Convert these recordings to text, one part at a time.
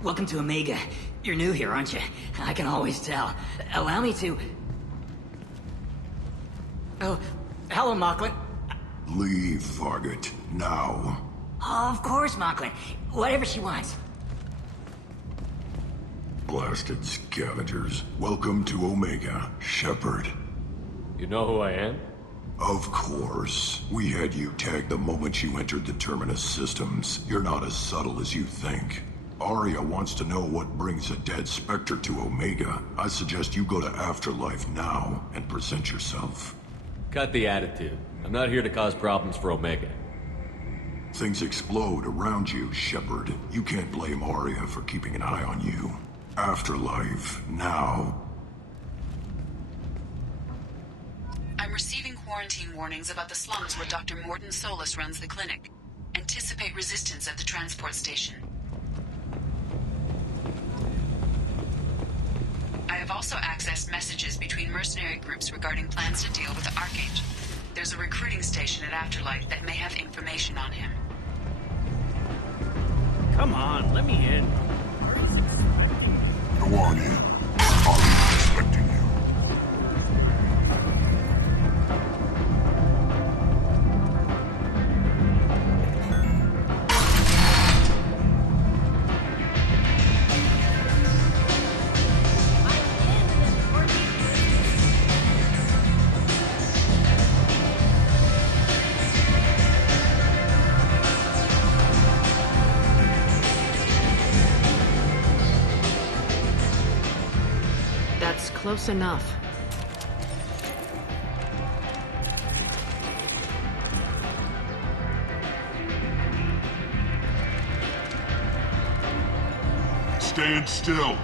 Welcome to Omega. You're new here, aren't you? I can always tell. Allow me to... Oh, hello, Mocklin. Leave, Fargate. Now. Oh, of course, Mocklin. Whatever she wants. Blasted scavengers. Welcome to Omega, Shepard. You know who I am? Of course. We had you tagged the moment you entered the Terminus systems. You're not as subtle as you think. Aria wants to know what brings a dead Spectre to Omega. I suggest you go to Afterlife now and present yourself. Cut the attitude. I'm not here to cause problems for Omega. Things explode around you, Shepard. You can't blame Aria for keeping an eye on you. Afterlife, now. I'm receiving quarantine warnings about the slums where Dr. Mordin Solus runs the clinic. Anticipate resistance at the transport station. I have also accessed messages between mercenary groups regarding plans to deal with the Archangel. There's a recruiting station at Afterlife that may have information on him. Come on, let me in. Go on in. Aria's expecting you. Close enough. Stand still.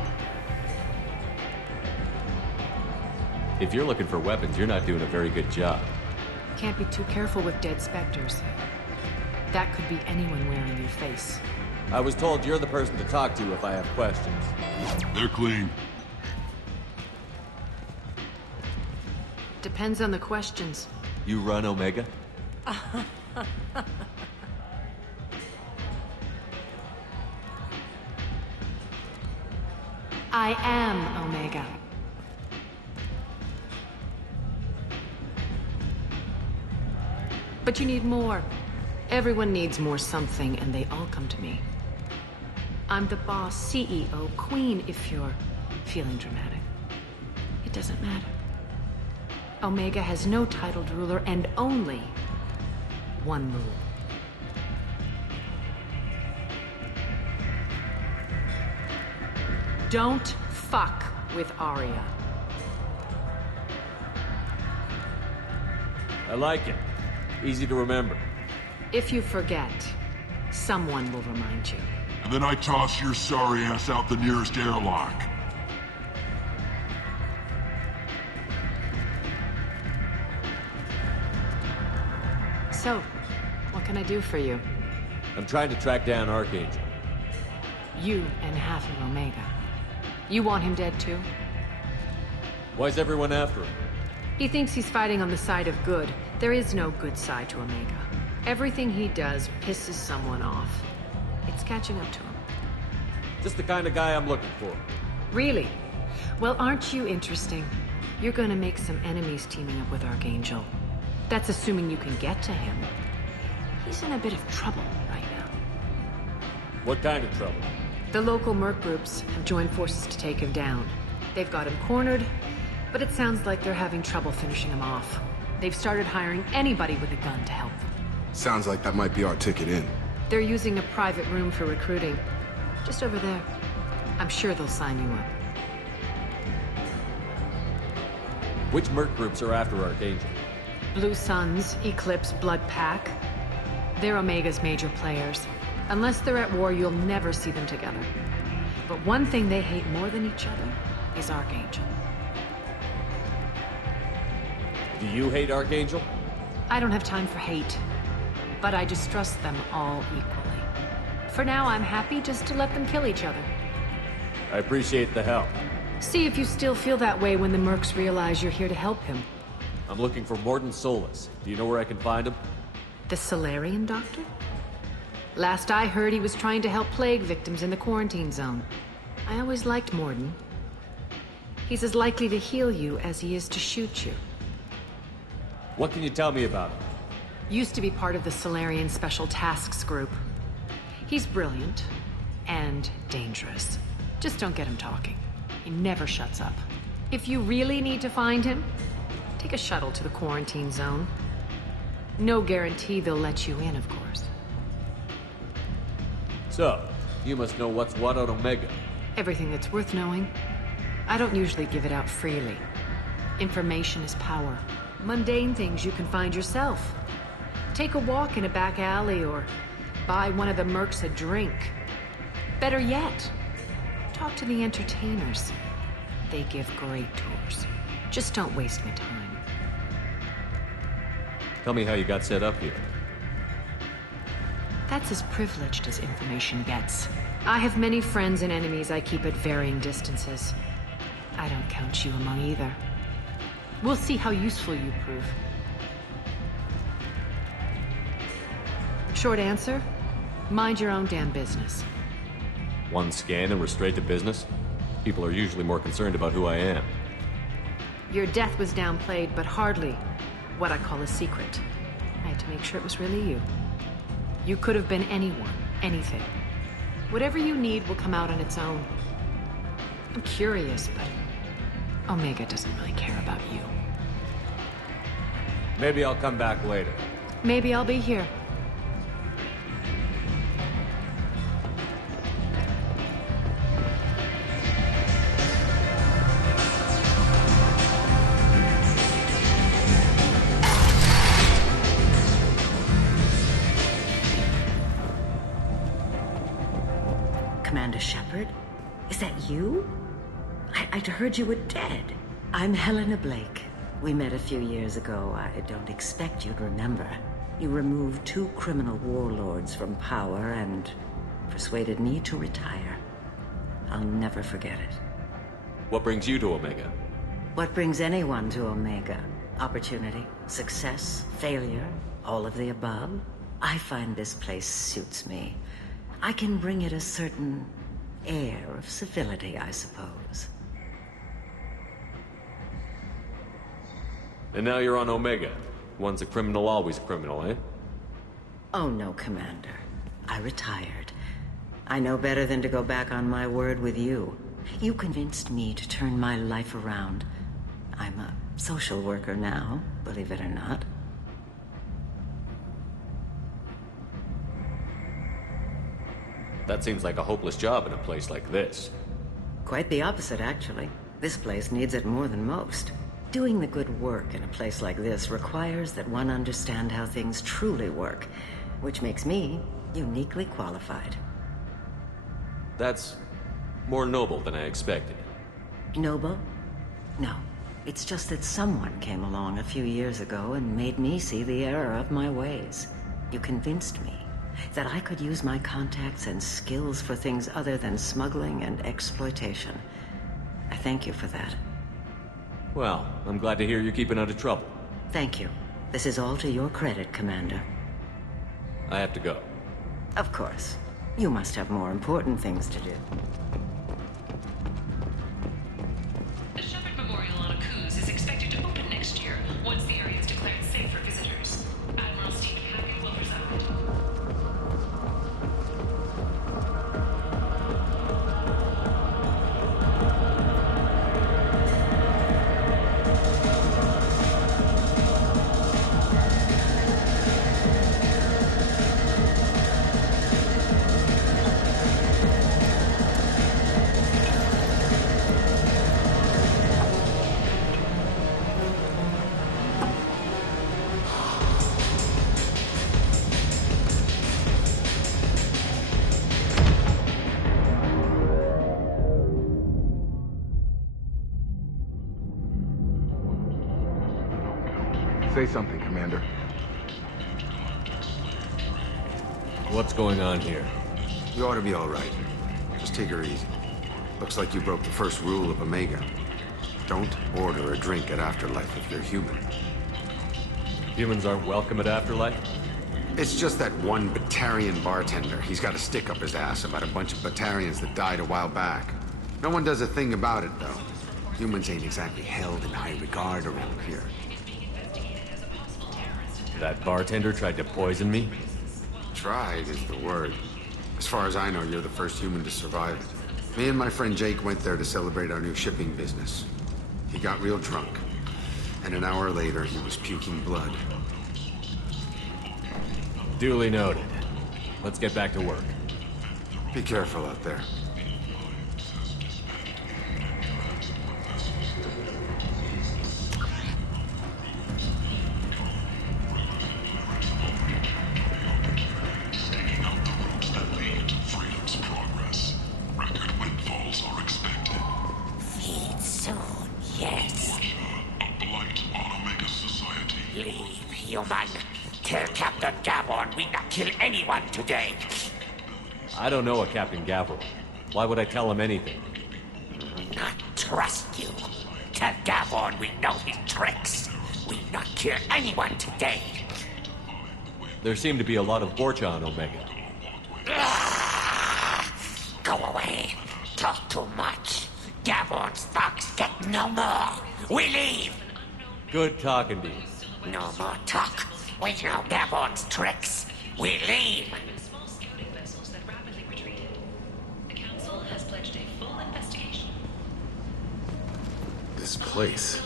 If you're looking for weapons, you're not doing a very good job. Can't be too careful with dead specters. That could be anyone wearing your face. I was told you're the person to talk to if I have questions. They're clean. Depends on the questions. You run Omega? I am Omega. But you need more. Everyone needs more something, and they all come to me. I'm the boss, CEO, queen, if you're feeling dramatic. It doesn't matter. Omega has no titled ruler and only one rule. Don't fuck with Aria. I like it. Easy to remember. If you forget, someone will remind you. And then I toss your sorry ass out the nearest airlock. So, what can I do for you? I'm trying to track down Archangel. You and half of Omega. You want him dead too? Why's everyone after him? He thinks he's fighting on the side of good. There is no good side to Omega. Everything he does pisses someone off. It's catching up to him. Just the kind of guy I'm looking for. Really? Well, aren't you interesting? You're gonna make some enemies teaming up with Archangel. That's assuming you can get to him. He's in a bit of trouble right now. What kind of trouble? The local merc groups have joined forces to take him down. They've got him cornered, but it sounds like they're having trouble finishing him off. They've started hiring anybody with a gun to help them. Sounds like that might be our ticket in. They're using a private room for recruiting. Just over there. I'm sure they'll sign you up. Which merc groups are after Archangel? Blue Suns, Eclipse, Blood Pack. They're Omega's major players. Unless they're at war, you'll never see them together. But one thing they hate more than each other is Archangel. Do you hate Archangel? I don't have time for hate, but I distrust them all equally. For now, I'm happy just to let them kill each other. I appreciate the help. See if you still feel that way when the mercs realize you're here to help him. I'm looking for Mordin Solus. Do you know where I can find him? The Solarian doctor? Last I heard, he was trying to help plague victims in the quarantine zone. I always liked Mordin. He's as likely to heal you as he is to shoot you. What can you tell me about him? Used to be part of the Solarian Special Tasks Group. He's brilliant and dangerous. Just don't get him talking. He never shuts up. If you really need to find him, take a shuttle to the quarantine zone. No guarantee they'll let you in, of course. So, you must know what's what on Omega. Everything that's worth knowing. I don't usually give it out freely. Information is power. Mundane things you can find yourself. Take a walk in a back alley or buy one of the mercs a drink. Better yet, talk to the entertainers. They give great tours. Just don't waste my time. Tell me how you got set up here. That's as privileged as information gets. I have many friends and enemies I keep at varying distances. I don't count you among either. We'll see how useful you prove. Short answer, mind your own damn business. One scan and we're straight to business? People are usually more concerned about who I am. Your death was downplayed, but hardly what I call a secret. I had to make sure it was really you. You could have been anyone, anything. Whatever you need will come out on its own. I'm curious, but Omega doesn't really care about you. Maybe I'll come back later. Maybe I'll be here. Commander Shepard? Is that you? I'd heard you were dead. I'm Helena Blake. We met a few years ago. I don't expect you'd remember. You removed 2 criminal warlords from power and persuaded me to retire. I'll never forget it. What brings you to Omega? What brings anyone to Omega? Opportunity, success, failure, all of the above? I find this place suits me. I can bring it a certain air of civility, I suppose. And now you're on Omega. Once a criminal, always a criminal, eh? Oh no, Commander. I retired. I know better than to go back on my word with you. You convinced me to turn my life around. I'm a social worker now, believe it or not. That seems like a hopeless job in a place like this. Quite the opposite, actually. This place needs it more than most. Doing the good work in a place like this requires that one understand how things truly work, which makes me uniquely qualified. That's more noble than I expected. Noble? No. It's just that someone came along a few years ago and made me see the error of my ways. You convinced me that I could use my contacts and skills for things other than smuggling and exploitation. I thank you for that. Well, I'm glad to hear you're keeping out of trouble. Thank you. This is all to your credit, Commander. I have to go. Of course. You must have more important things to do. The Shepard Memorial on Akuz is expected to open next year, once the area is declared safe for visitors. Admiral Steve Hackett will preside. Say something, Commander. What's going on here? You ought to be all right. Just take her easy. Looks like you broke the first rule of Omega. Don't order a drink at Afterlife if you're human. Humans aren't welcome at Afterlife? It's just that one Batarian bartender. He's got a stick up his ass about a bunch of Batarians that died a while back. No one does a thing about it, though. Humans ain't exactly held in high regard around here. That bartender tried to poison me? Tried is the word. As far as I know, you're the first human to survive it. Me and my friend Jake went there to celebrate our new shipping business. He got real drunk, and an hour later, he was puking blood. Duly noted. Let's get back to work. Be careful out there. Tell Captain Gavon we not kill anyone today. I don't know a Captain Gavron. Why would I tell him anything? Not trust you. Tell Gavon we know his tricks. We not kill anyone today. There seem to be a lot of Borcha on Omega. Go away. Talk too much. Gavon's thugs get no more. We leave. Good talking to you. No more talk. We know Gavon's tricks. We leave. This place.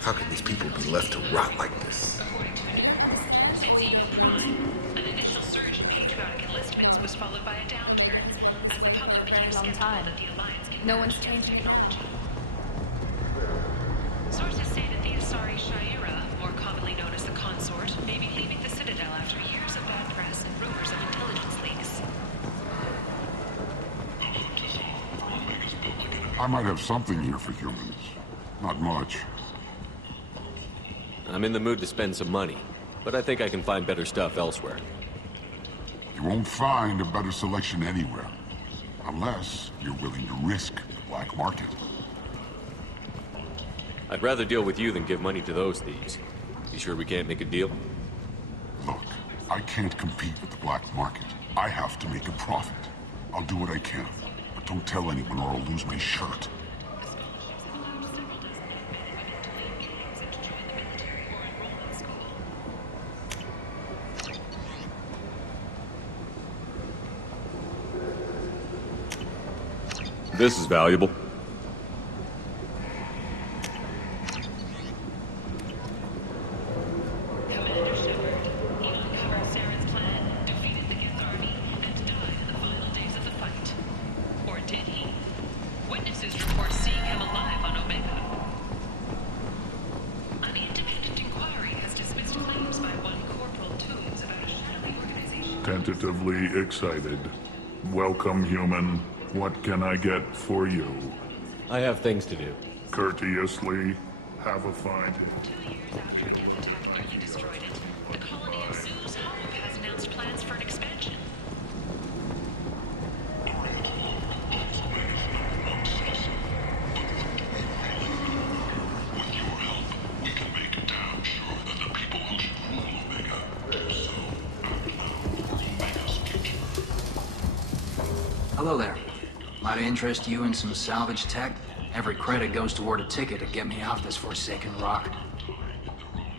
How can these people be left to rot like this? Since even Prime, an initial surge in patriotic enlistments was followed by a downturn as the public became skeptical that the Alliance can No one's changing technology. Sources say that the Asari Shaira, more commonly known as the Consort, may be leaving the Citadel after years of bad press and rumors of intelligence leaks. I might have something here for humans. Not much. I'm in the mood to spend some money, but I think I can find better stuff elsewhere. You won't find a better selection anywhere. Unless you're willing to risk the black market. I'd rather deal with you than give money to those thieves. You sure we can't make a deal? Look, I can't compete with the black market. I have to make a profit. I'll do what I can, but don't tell anyone or I'll lose my shirt. This is valuable. Commander Shepard, he uncovered Saren's plan, defeated the Gith army, and died in the final days of the fight. Or did he? Witnesses report seeing him alive on Omega. An independent inquiry has dismissed claims by one Corporal Toombs about a shadowy organization. Tentatively excited. Welcome, human. What can I get for you? I have things to do. Courteously, have a fine day. 2 years after a Gith attack nearly destroyed it, the colony of Zoo's Hope has announced plans for an expansion. With your help, we can make damn sure that the people who should rule Omega so Omega's future. Hello there. Might interest you in some salvage tech? Every credit goes toward a ticket to get me off this forsaken rock.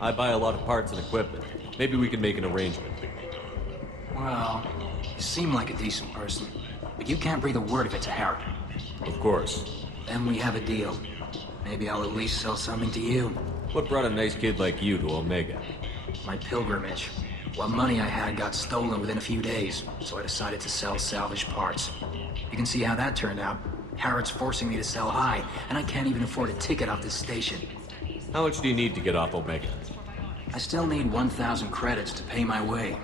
I buy a lot of parts and equipment. Maybe we can make an arrangement. Well, you seem like a decent person, but you can't breathe a word of it to Harry. Of course. Then we have a deal. Maybe I'll at least sell something to you. What brought a nice kid like you to Omega? My pilgrimage. What money I had got stolen within a few days, so I decided to sell salvage parts. You can see how that turned out. Harrod's forcing me to sell high, and I can't even afford a ticket off this station. How much do you need to get off Omega? I still need 1,000 credits to pay my way,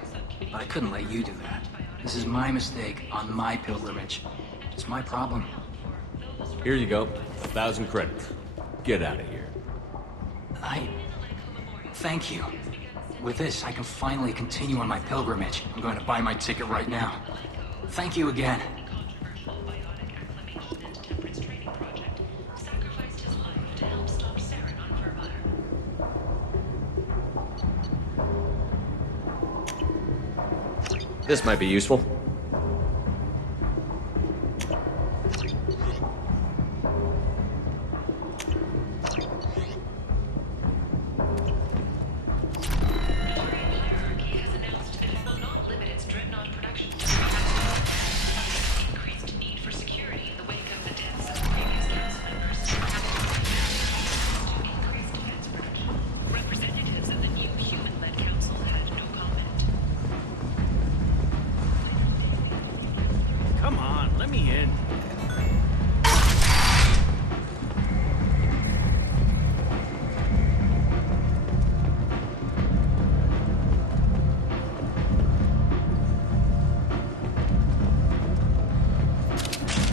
but I couldn't let you do that. This is my mistake on my pilgrimage. It's my problem. Here you go. 1,000 credits. Get out of here. Thank you. With this, I can finally continue on my pilgrimage. I'm going to buy my ticket right now. Thank you again. This might be useful. Come on, let me in.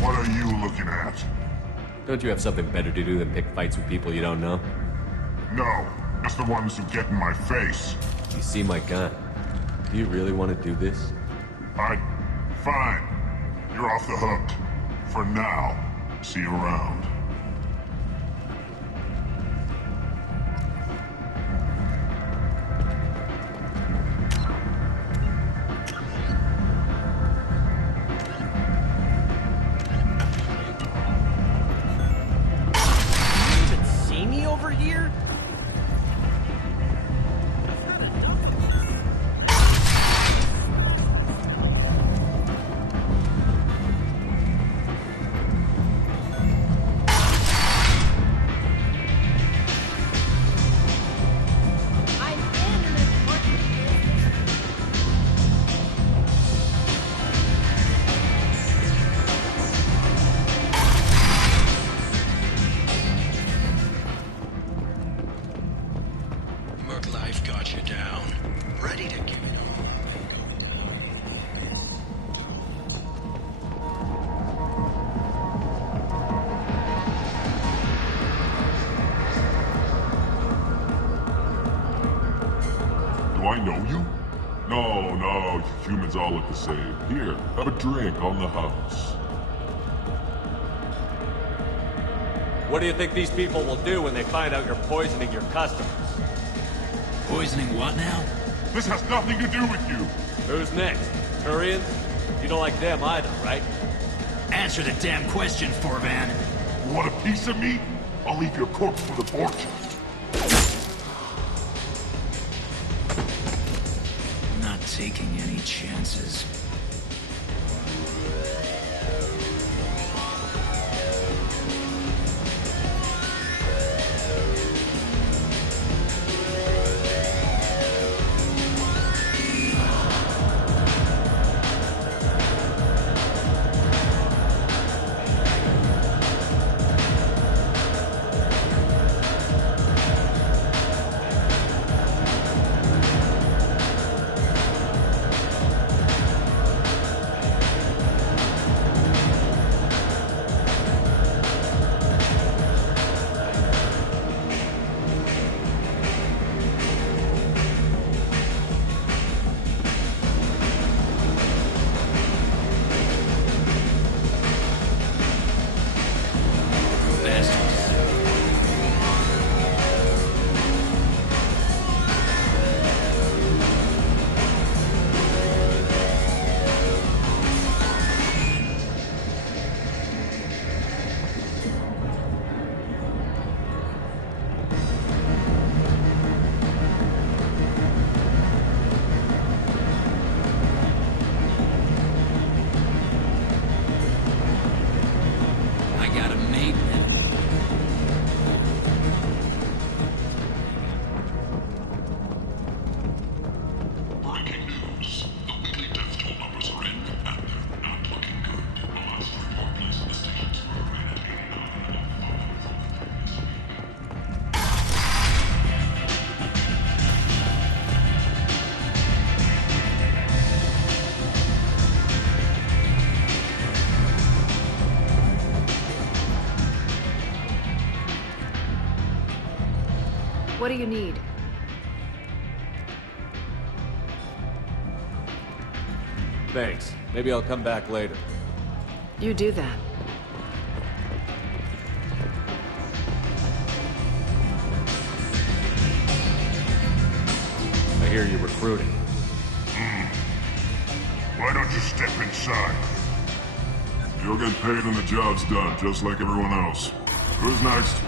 What are you looking at? Don't you have something better to do than pick fights with people you don't know? No, just the ones who get in my face. You see my gun. Do you really want to do this? Fine. You're off the hook. For now. See you around. You even see me over here? Life got you down. Ready to give it Do I know you? No, you humans all look the same. Here, have a drink on the house. What do you think these people will do when they find out you're poisoning your customers? Poisoning what now? This has nothing to do with you. Who's next? Turians? You don't like them either, right? Answer the damn question, Forvan. You want a piece of me? I'll leave your corpse for the porch. Not taking any chances. What do you need? Thanks. Maybe I'll come back later. You do that. I hear you're recruiting. Why don't you step inside? You'll get paid when the job's done, just like everyone else. Who's next?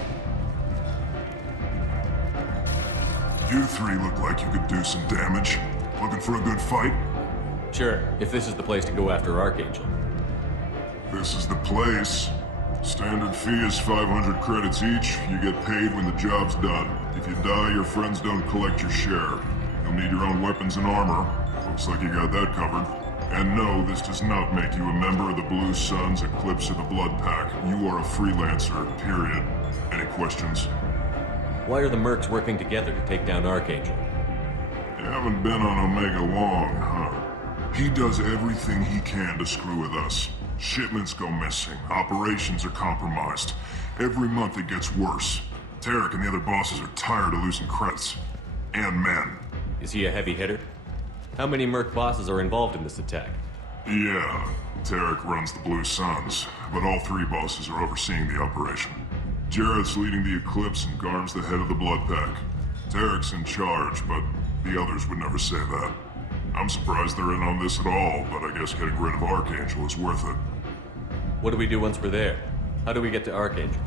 You three look like you could do some damage. Looking for a good fight? Sure, if this is the place to go after Archangel. This is the place. Standard fee is 500 credits each. You get paid when the job's done. If you die, your friends don't collect your share. You'll need your own weapons and armor. Looks like you got that covered. And no, this does not make you a member of the Blue Suns, Eclipse, or the Blood Pack. You are a freelancer, period. Any questions? Why are the mercs working together to take down Archangel? You haven't been on Omega long, huh? He does everything he can to screw with us. Shipments go missing, operations are compromised. Every month it gets worse. Tarek and the other bosses are tired of losing credits. And men. Is he a heavy hitter? How many merc bosses are involved in this attack? Yeah, Tarek runs the Blue Suns, but all three bosses are overseeing the operation. Jarrett's leading the Eclipse and Garm's the head of the Blood Pack. Tarek's in charge, but the others would never say that. I'm surprised they're in on this at all, but I guess getting rid of Archangel is worth it. What do we do once we're there? How do we get to Archangel?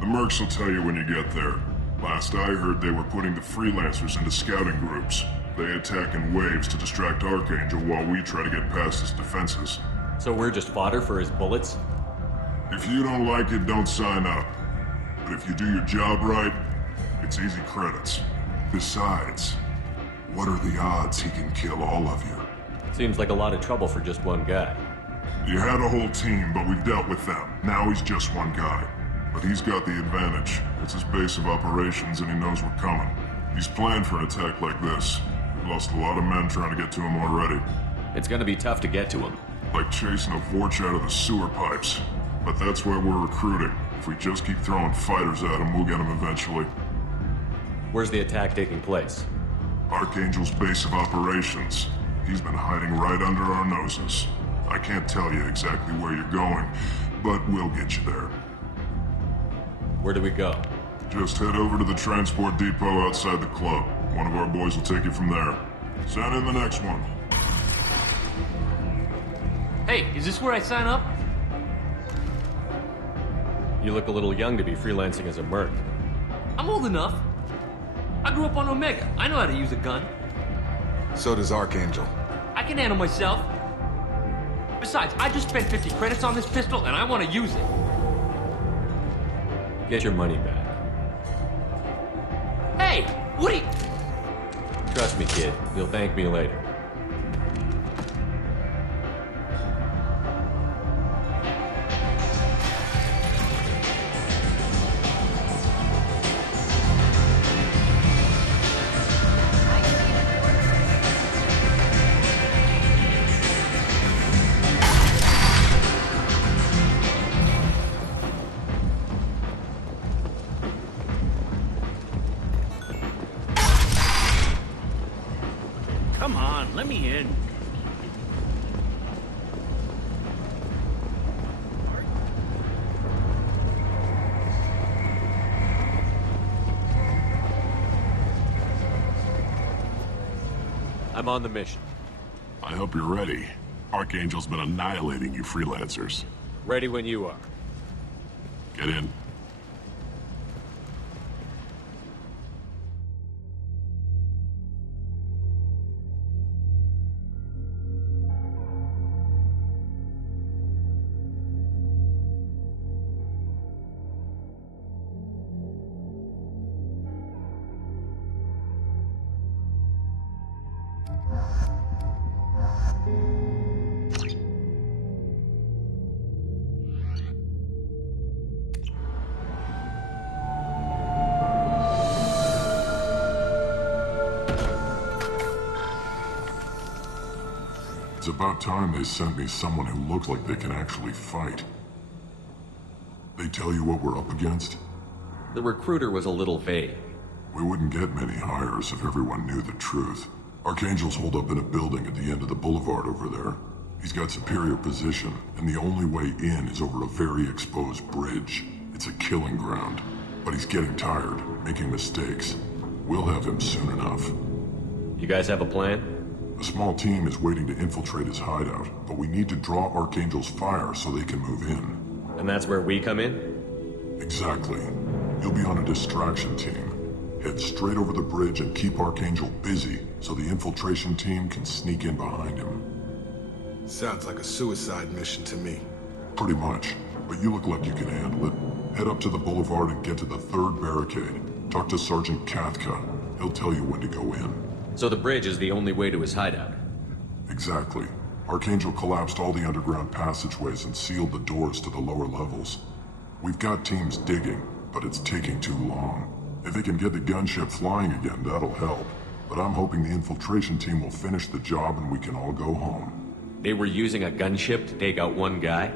The mercs will tell you when you get there. Last I heard, they were putting the freelancers into scouting groups. They attack in waves to distract Archangel while we try to get past his defenses. So we're just fodder for his bullets? If you don't like it, don't sign up. But if you do your job right, it's easy credits. Besides, what are the odds he can kill all of you? Seems like a lot of trouble for just one guy. You had a whole team, but we've dealt with them. Now he's just one guy. But he's got the advantage. It's his base of operations and he knows we're coming. He's planned for an attack like this. We've lost a lot of men trying to get to him already. It's gonna be tough to get to him. Like chasing a Vorch out of the sewer pipes. But that's why we're recruiting. If we just keep throwing fighters at him, we'll get him eventually. Where's the attack taking place? Archangel's base of operations. He's been hiding right under our noses. I can't tell you exactly where you're going, but we'll get you there. Where do we go? Just head over to the transport depot outside the club. One of our boys will take you from there. Send in the next one. Hey, is this where I sign up? You look a little young to be freelancing as a merc. I'm old enough. I grew up on Omega. I know how to use a gun. So does Archangel. I can handle myself. Besides, I just spent 50 credits on this pistol, and I want to use it. Get your money back. Hey, what are you... Trust me, kid. You'll thank me later. Come on, let me in. I'm on the mission. I hope you're ready. Archangel's been annihilating you freelancers. Ready when you are. Get in. It's about time they sent me someone who looks like they can actually fight. They tell you what we're up against? The recruiter was a little vague. We wouldn't get many hires if everyone knew the truth. Archangel's holed up in a building at the end of the boulevard over there. He's got superior position, and the only way in is over a very exposed bridge. It's a killing ground. But he's getting tired, making mistakes. We'll have him soon enough. You guys have a plan? A small team is waiting to infiltrate his hideout, but we need to draw Archangel's fire so they can move in. And that's where we come in? Exactly. You'll be on a distraction team. Head straight over the bridge and keep Archangel busy so the infiltration team can sneak in behind him. Sounds like a suicide mission to me. Pretty much, but you look like you can handle it. Head up to the boulevard and get to the 3rd barricade. Talk to Sergeant Kathka. He'll tell you when to go in. So the bridge is the only way to his hideout? Exactly. Archangel collapsed all the underground passageways and sealed the doors to the lower levels. We've got teams digging, but it's taking too long. If they can get the gunship flying again, that'll help. But I'm hoping the infiltration team will finish the job and we can all go home. They were using a gunship to take out one guy?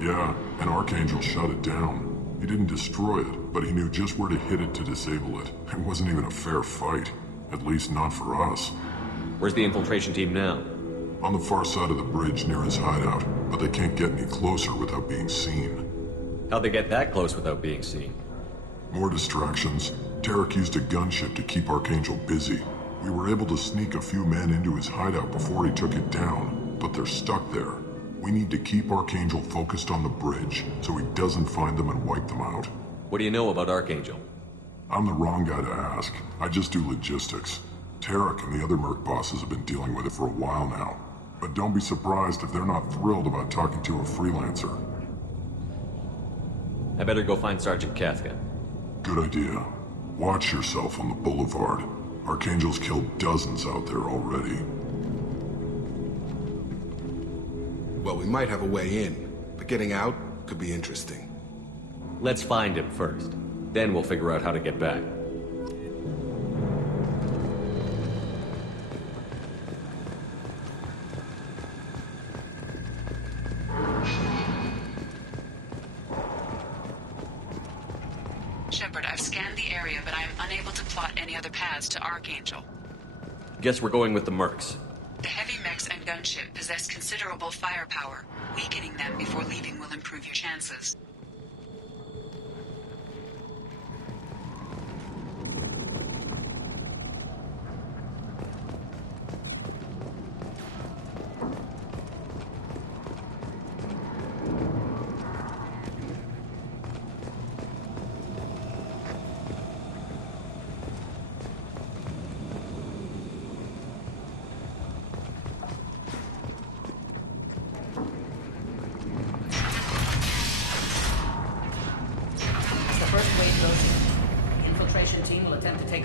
Yeah, and Archangel shut it down. He didn't destroy it, but he knew just where to hit it to disable it. It wasn't even a fair fight. At least not for us. Where's the infiltration team now? On the far side of the bridge near his hideout, but they can't get any closer without being seen. How'd they get that close without being seen? More distractions. Tarek used a gunship to keep Archangel busy. We were able to sneak a few men into his hideout before he took it down, but they're stuck there. We need to keep Archangel focused on the bridge so he doesn't find them and wipe them out. What do you know about Archangel? I'm the wrong guy to ask. I just do logistics. Tarek and the other merc bosses have been dealing with it for a while now. But don't be surprised if they're not thrilled about talking to a freelancer. I better go find Sergeant Kathka. Good idea. Watch yourself on the boulevard. Archangel's killed dozens out there already. Well, we might have a way in, but getting out could be interesting. Let's find him first. Then we'll figure out how to get back. Shepard, I've scanned the area, but I am unable to plot any other paths to Archangel. Guess we're going with the mercs. The heavy mechs and gunship possess considerable firepower. Weakening them before leaving will improve your chances.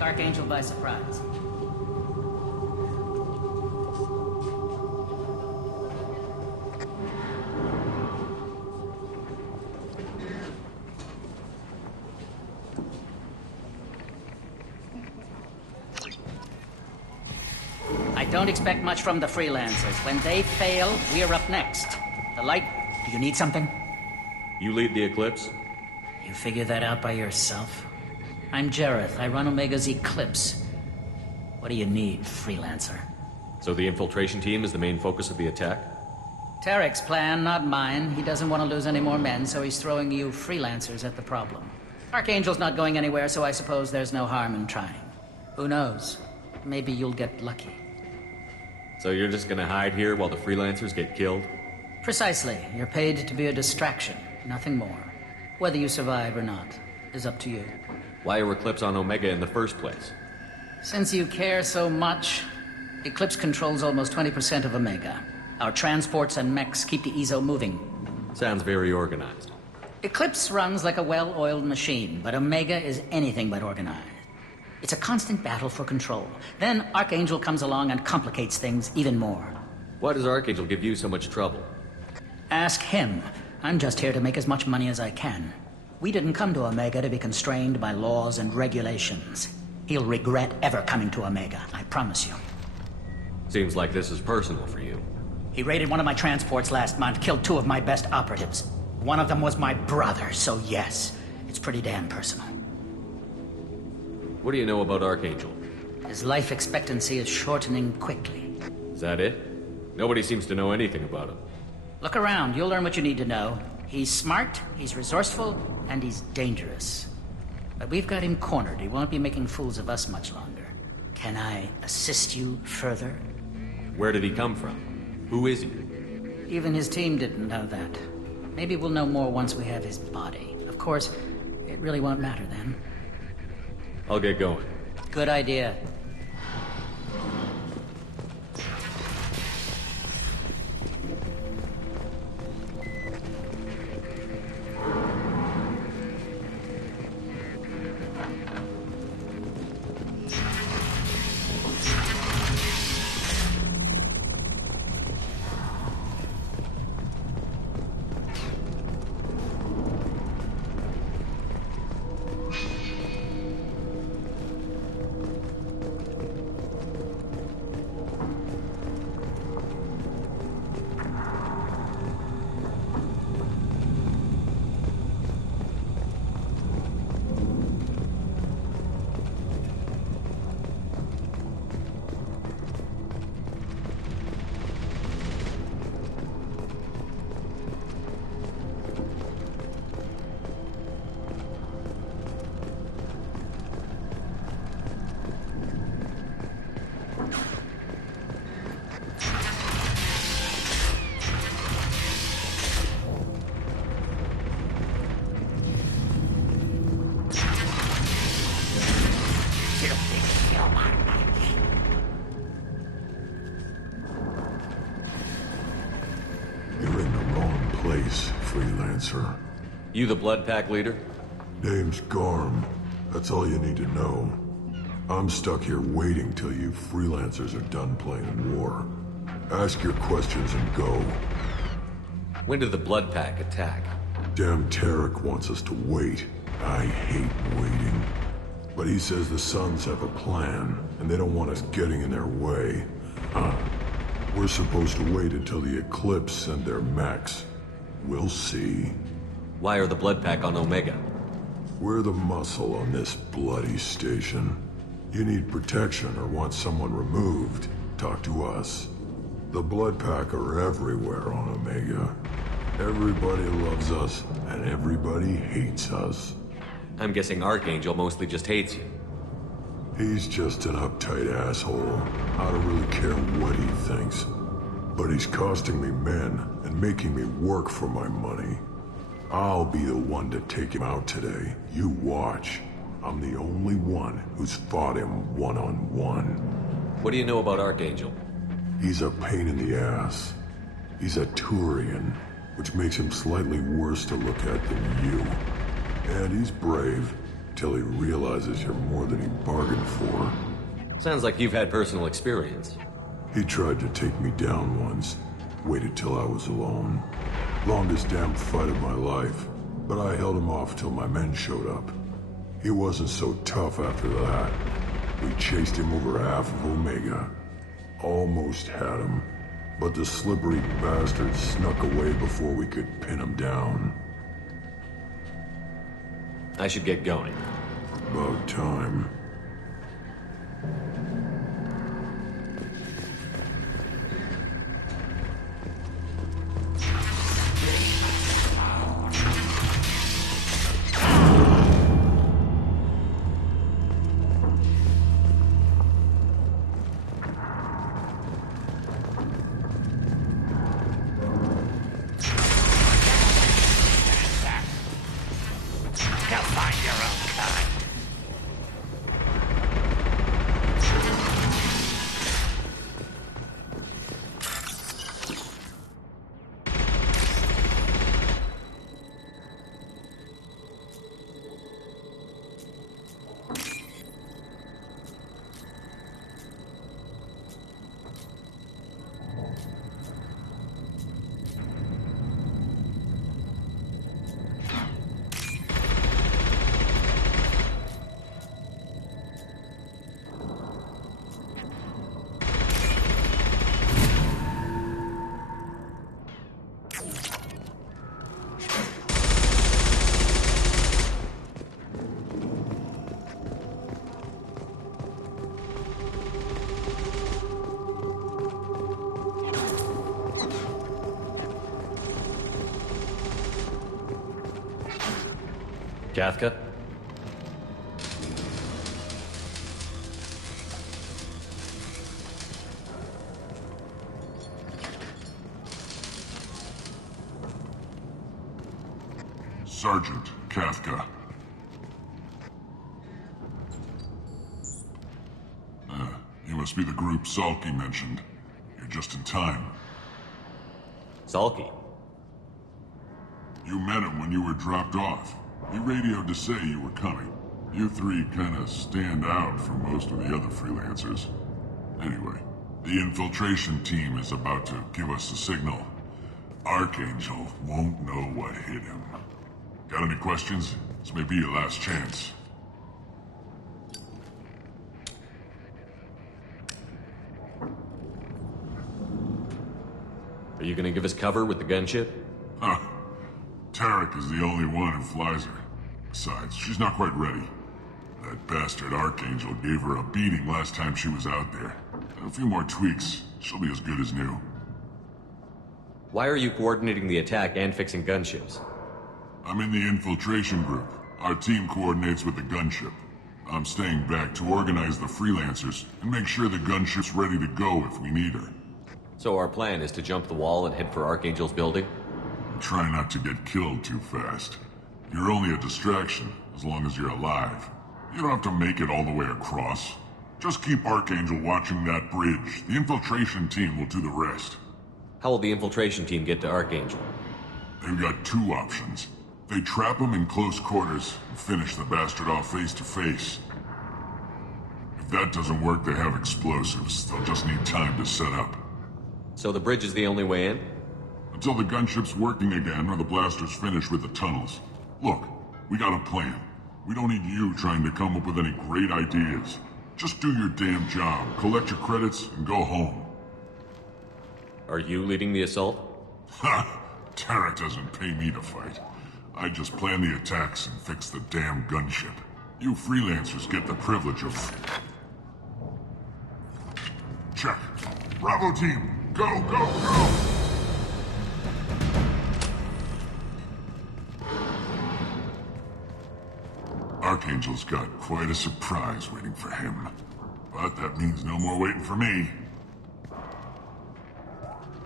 Archangel by surprise. I don't expect much from the freelancers. When they fail, we're up next. The light... Do you need something? You lead the Eclipse? You figure that out by yourself? I'm Jareth. I run Omega's Eclipse. What do you need, freelancer? So the infiltration team is the main focus of the attack? Tarek's plan, not mine. He doesn't want to lose any more men, so he's throwing you freelancers at the problem. Archangel's not going anywhere, so I suppose there's no harm in trying. Who knows? Maybe you'll get lucky. So you're just gonna hide here while the freelancers get killed? Precisely. You're paid to be a distraction, nothing more. Whether you survive or not is up to you. Why are Eclipse on Omega in the first place? Since you care so much, Eclipse controls almost 20% of Omega. Our transports and mechs keep the EZO moving. Sounds very organized. Eclipse runs like a well-oiled machine, but Omega is anything but organized. It's a constant battle for control. Then Archangel comes along and complicates things even more. Why does Archangel give you so much trouble? Ask him. I'm just here to make as much money as I can. We didn't come to Omega to be constrained by laws and regulations. He'll regret ever coming to Omega, I promise you. Seems like this is personal for you. He raided one of my transports last month, killed 2 of my best operatives. One of them was my brother, so yes, it's pretty damn personal. What do you know about Archangel? His life expectancy is shortening quickly. Is that it? Nobody seems to know anything about him. Look around, you'll learn what you need to know. He's smart, he's resourceful, and he's dangerous. But we've got him cornered. He won't be making fools of us much longer. Can I assist you further? Where did he come from? Who is he? Even his team didn't know that. Maybe we'll know more once we have his body. Of course, it really won't matter then. I'll get going. Good idea. Freelancer. You the Blood Pack leader? Name's Garm. That's all you need to know. I'm stuck here waiting till you freelancers are done playing war. Ask your questions and go. When did the Blood Pack attack? Damn Tarek wants us to wait. I hate waiting. But he says the Suns have a plan, and they don't want us getting in their way. We're supposed to wait until the Eclipse send their mechs. We'll see. Why are the Blood Pack on Omega? We're the muscle on this bloody station. You need protection or want someone removed, talk to us. The Blood Pack are everywhere on Omega. Everybody loves us, and everybody hates us. I'm guessing Archangel mostly just hates you. He's just an uptight asshole. I don't really care what he thinks. But he's costing me men and making me work for my money. I'll be the one to take him out today. You watch. I'm the only one who's fought him one-on-one. What do you know about Archangel? He's a pain in the ass. He's a Turian, which makes him slightly worse to look at than you. And he's brave, till he realizes you're more than he bargained for. Sounds like you've had personal experience. He tried to take me down once. Waited till I was alone. Longest damn fight of my life. But I held him off till my men showed up. He wasn't so tough after that. We chased him over half of Omega. Almost had him. But the slippery bastard snuck away before we could pin him down. I should get going. About time. Kathka? Sergeant Kafka. You must be the group Salky mentioned. You're just in time. Salky? You met him when you were dropped off. He radioed to say you were coming. You three kinda stand out from most of the other freelancers. Anyway, the infiltration team is about to give us a signal. Archangel won't know what hit him. Got any questions? This may be your last chance. Are you gonna give us cover with the gunship? Huh. Tarek is the only one who flies her. Besides, she's not quite ready. That bastard Archangel gave her a beating last time she was out there. A few more tweaks, she'll be as good as new. Why are you coordinating the attack and fixing gunships? I'm in the infiltration group. Our team coordinates with the gunship. I'm staying back to organize the freelancers and make sure the gunship's ready to go if we need her. So our plan is to jump the wall and head for Archangel's building? Try not to get killed too fast. You're only a distraction, as long as you're alive. You don't have to make it all the way across. Just keep Archangel watching that bridge. The infiltration team will do the rest. How will the infiltration team get to Archangel? They've got two options. They trap him in close quarters and finish the bastard off face to face. If that doesn't work, they have explosives. They'll just need time to set up. So the bridge is the only way in? Until the gunship's working again or the blasters finish with the tunnels. Look, we got a plan. We don't need you trying to come up with any great ideas. Just do your damn job, collect your credits, and go home. Are you leading the assault? Ha! Tarek doesn't pay me to fight. I just plan the attacks and fix the damn gunship. You freelancers get the privilege of... Check. Bravo team, go, go, go! Archangel's got quite a surprise waiting for him. But that means no more waiting for me.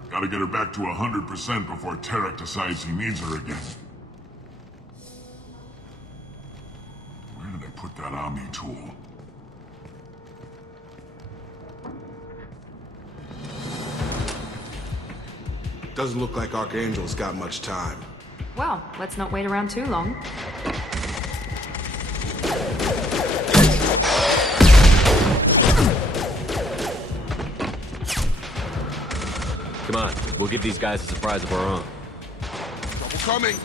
Gotta get her back to 100% before Tarek decides he needs her again. Where did I put that Omni tool? Doesn't look like Archangel's got much time. Well, let's not wait around too long. Come on, we'll give these guys a surprise of our own. Trouble coming!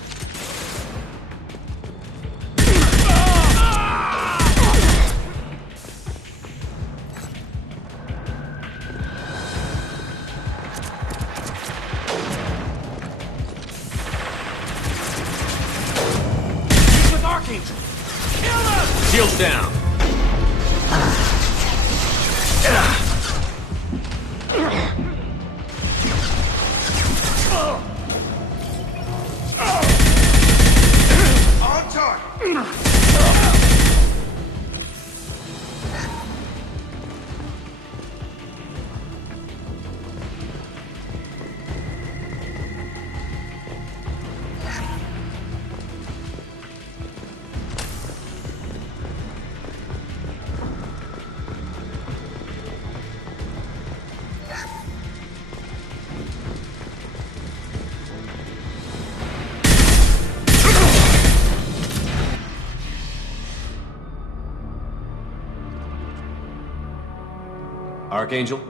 With Archangel! Kill him! Shields down! On target! Archangel?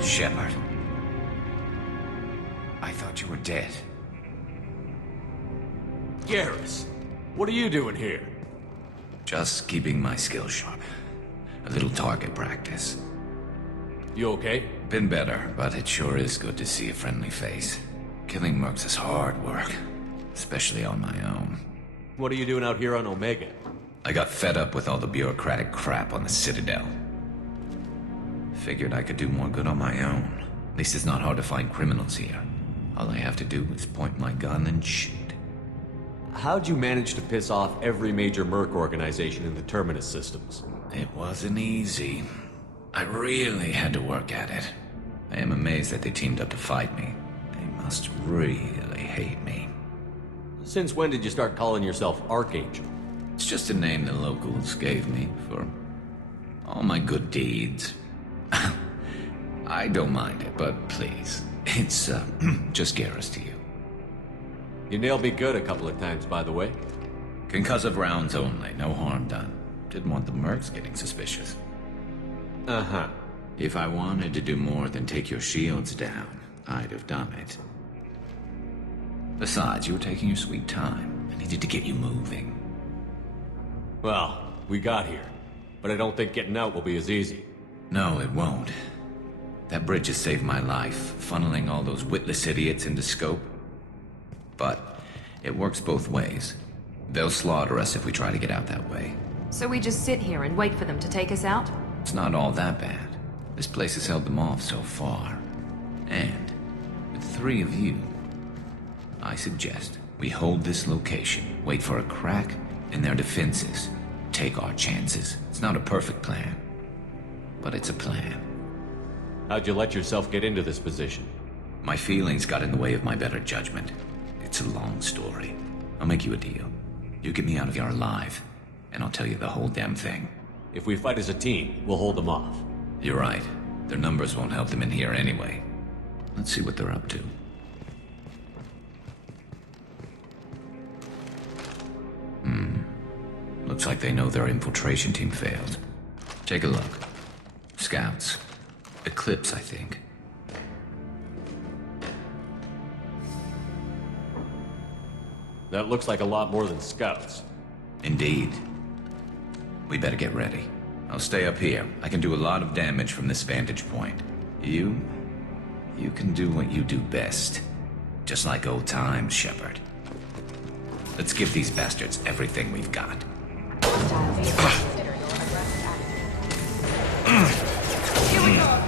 Shepard. I thought you were dead. Garrus, what are you doing here? Just keeping my skills sharp. A little target practice. You okay? Been better, but it sure is good to see a friendly face. Killing mercs is hard work, especially on my own. What are you doing out here on Omega? I got fed up with all the bureaucratic crap on the Citadel. Figured I could do more good on my own. At least it's not hard to find criminals here. All I have to do is point my gun and shoot. How'd you manage to piss off every major merc organization in the Terminus systems? It wasn't easy. I really had to work at it. I am amazed that they teamed up to fight me. They must really hate me. Since when did you start calling yourself Archangel? It's just a name the locals gave me for all my good deeds. I don't mind it, but please, it's just Garrus to you. You nailed me good a couple of times, by the way. Concussive rounds only, no harm done. Didn't want the mercs getting suspicious. Uh-huh. If I wanted to do more than take your shields down, I'd have done it. Besides, you were taking your sweet time. I needed to get you moving. Well, we got here. But I don't think getting out will be as easy. No, it won't. That bridge has saved my life, funneling all those witless idiots into scope. But it works both ways. They'll slaughter us if we try to get out that way. So we just sit here and wait for them to take us out? It's not all that bad. This place has held them off so far. And with 3 of you, I suggest we hold this location, wait for a crack in their defenses, take our chances. It's not a perfect plan, but it's a plan. How'd you let yourself get into this position? My feelings got in the way of my better judgment. It's a long story. I'll make you a deal. You get me out of here alive, and I'll tell you the whole damn thing. If we fight as a team, we'll hold them off. You're right. Their numbers won't help them in here anyway. Let's see what they're up to. Looks like they know their infiltration team failed. Take a look. Scouts. Eclipse, I think. That looks like a lot more than scouts. Indeed. We better get ready. I'll stay up here. I can do a lot of damage from this vantage point. You can do what you do best. Just like old times, Shepard. Let's give these bastards everything we've got. Here we go.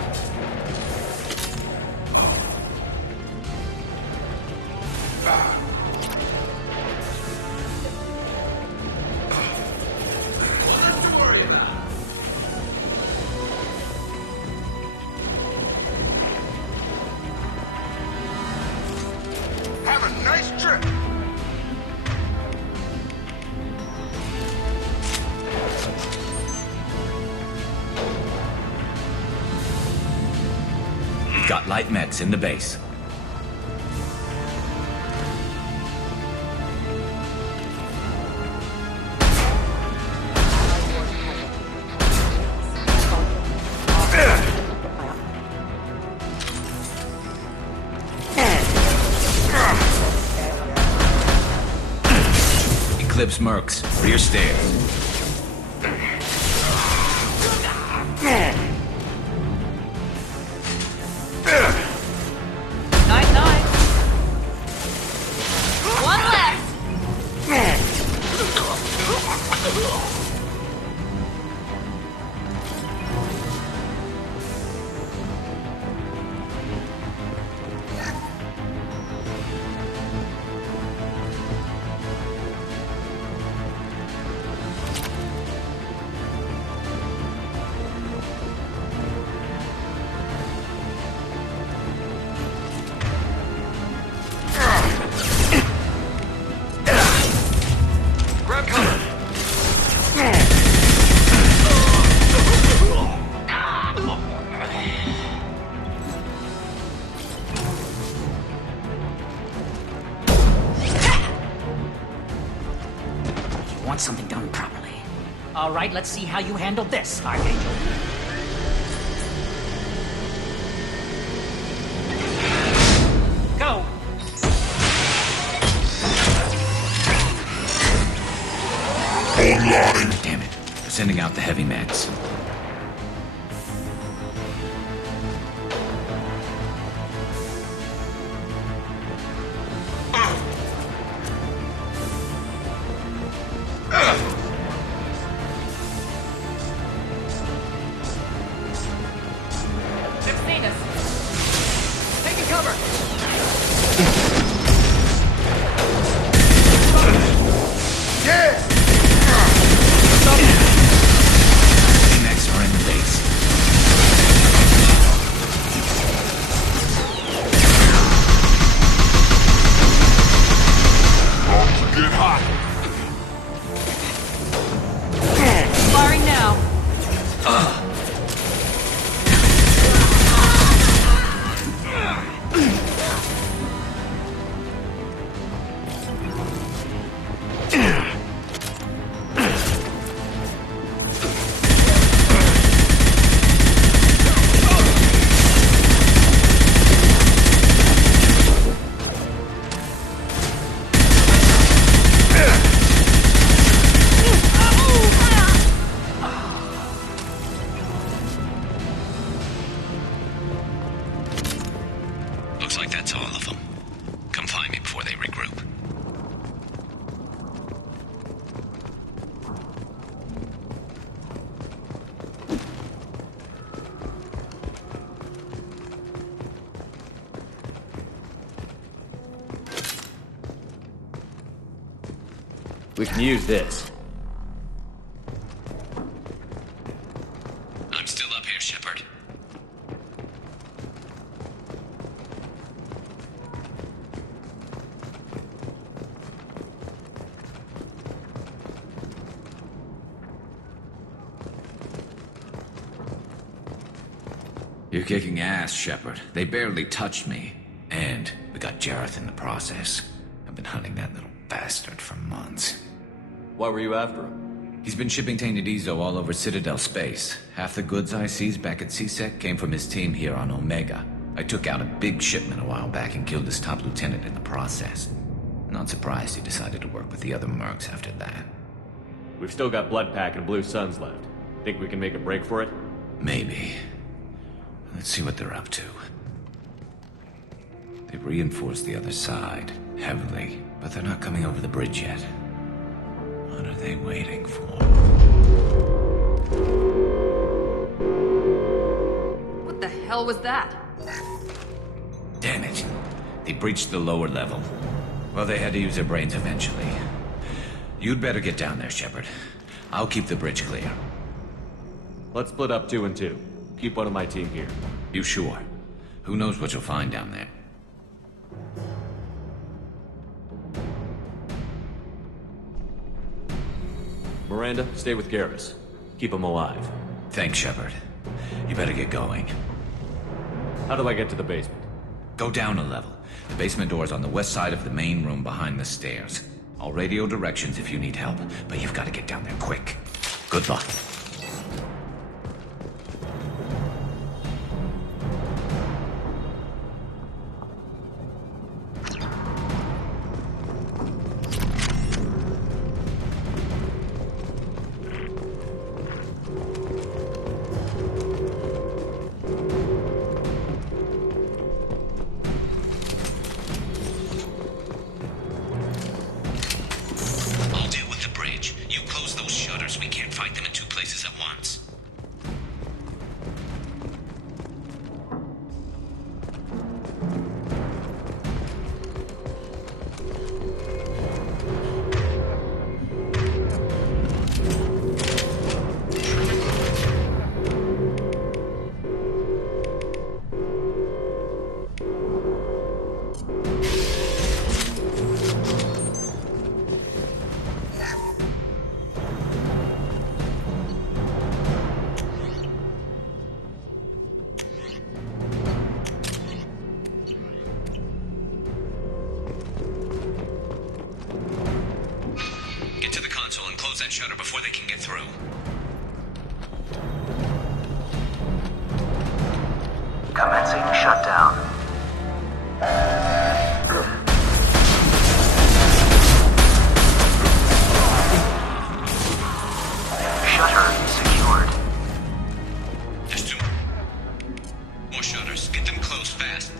Have a nice trip. Got light mechs in the base. Eclipse mercs, rear stairs. Night. One left. Grab cover. You want something done properly. All right, let's see how you handle this, Archangel. Go! Online! Damn it. They're sending out the heavy mechs. We can use this. I'm still up here, Shepard. You're kicking ass, Shepard. They barely touched me. And we got Jareth in the process. I've been hunting that little bastard for months. Why were you after him? He's been shipping tainted Ezo all over Citadel space. Half the goods I seized back at CSEC came from his team here on Omega. I took out a big shipment a while back and killed his top lieutenant in the process. Not surprised he decided to work with the other mercs after that. We've still got Bloodpack and Blue Suns left. Think we can make a break for it? Maybe. Let's see what they're up to. They've reinforced the other side, heavily, but they're not coming over the bridge yet. What are they waiting for? What the hell was that? Damn it. They breached the lower level. Well, they had to use their brains eventually. You'd better get down there, Shepard. I'll keep the bridge clear. Let's split up 2 and 2. Keep one of my team here. You sure? Who knows what you'll find down there? Miranda, stay with Garrus. Keep him alive. Thanks, Shepard. You better get going. How do I get to the basement? Go down a level. The basement door's on the west side of the main room behind the stairs. I'll radio directions if you need help, but you've got to get down there quick. Good luck. Shutter before they can get through. Commencing shutdown. Shutter secured. There's 2 more shutters. Get them closed fast.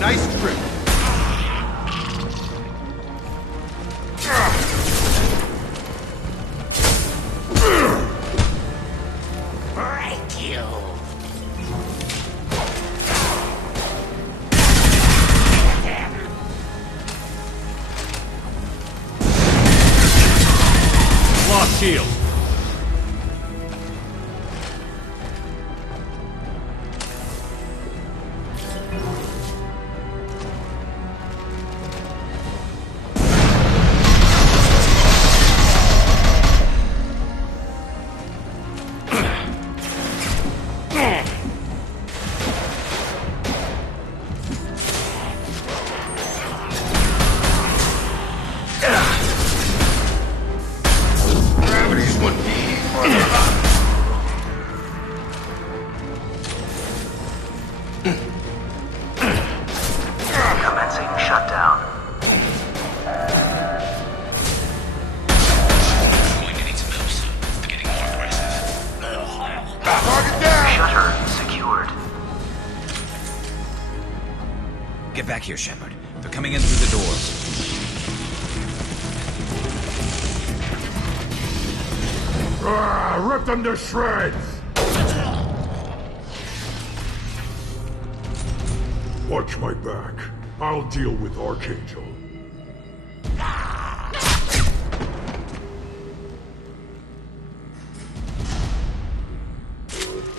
Nice trip. Break you. Lost shield. Get back here, Shepard. They're coming in through the doors. Rip them to shreds! Watch my back. I'll deal with Archangel.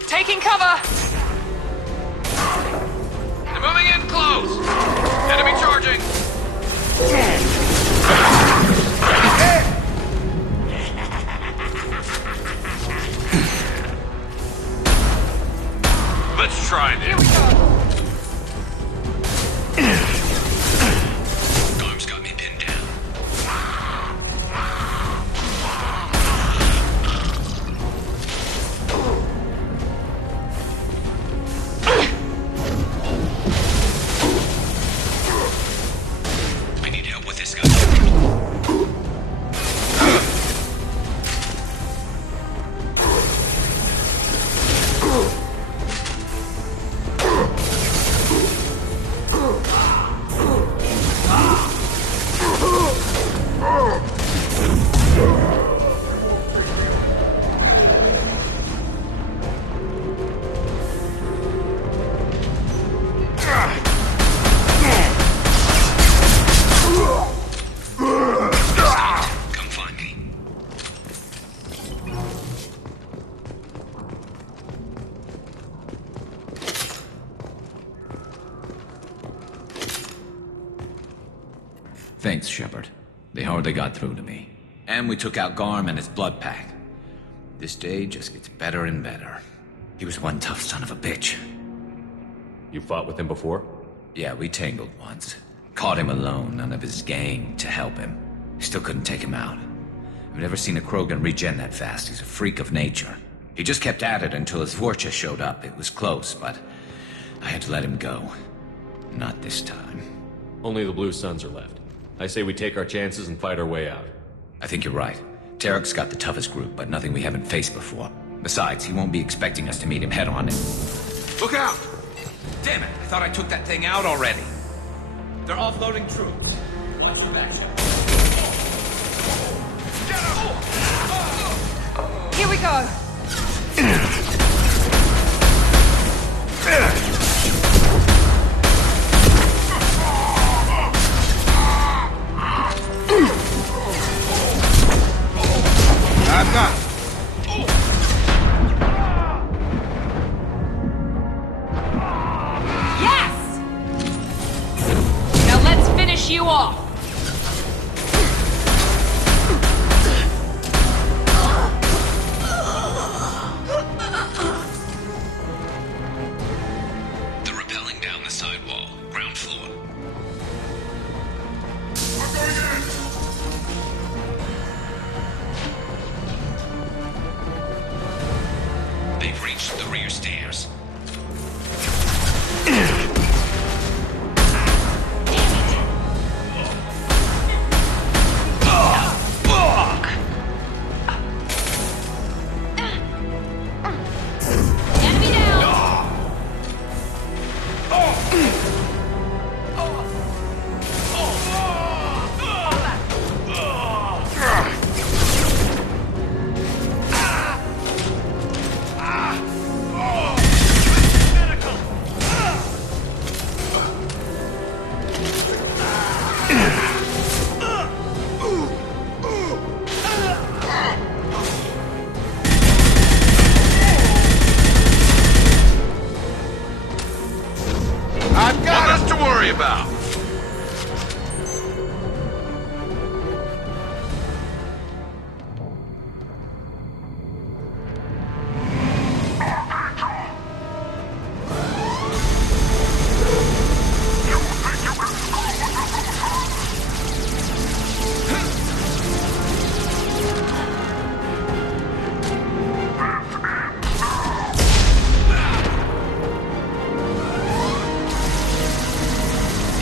Taking cover! They're moving in close! Enemy charging! Let's try this. Here we go. Garm's got me pinned down. I need help with this guy. Thanks, Shepard. They hardly got through to me. And we took out Garm and his blood pack. This day just gets better and better. He was one tough son of a bitch. You fought with him before? Yeah, we tangled once. Caught him alone, none of his gang to help him. Still couldn't take him out. I've never seen a Krogan regen that fast. He's a freak of nature. He just kept at it until his Vorcha showed up. It was close, but I had to let him go. Not this time. Only the Blue Suns are left. I say we take our chances and fight our way out. I think you're right. Tarek's got the toughest group, but nothing we haven't faced before. Besides, he won't be expecting us to meet him head-on. Look out! Damn it! I thought I took that thing out already. They're offloading troops. Watch your back, Shepard. Here we go! I'm not. Yes! Now let's finish you off! They're rappelling down the sidewall, ground floor. They've reached the rear stairs.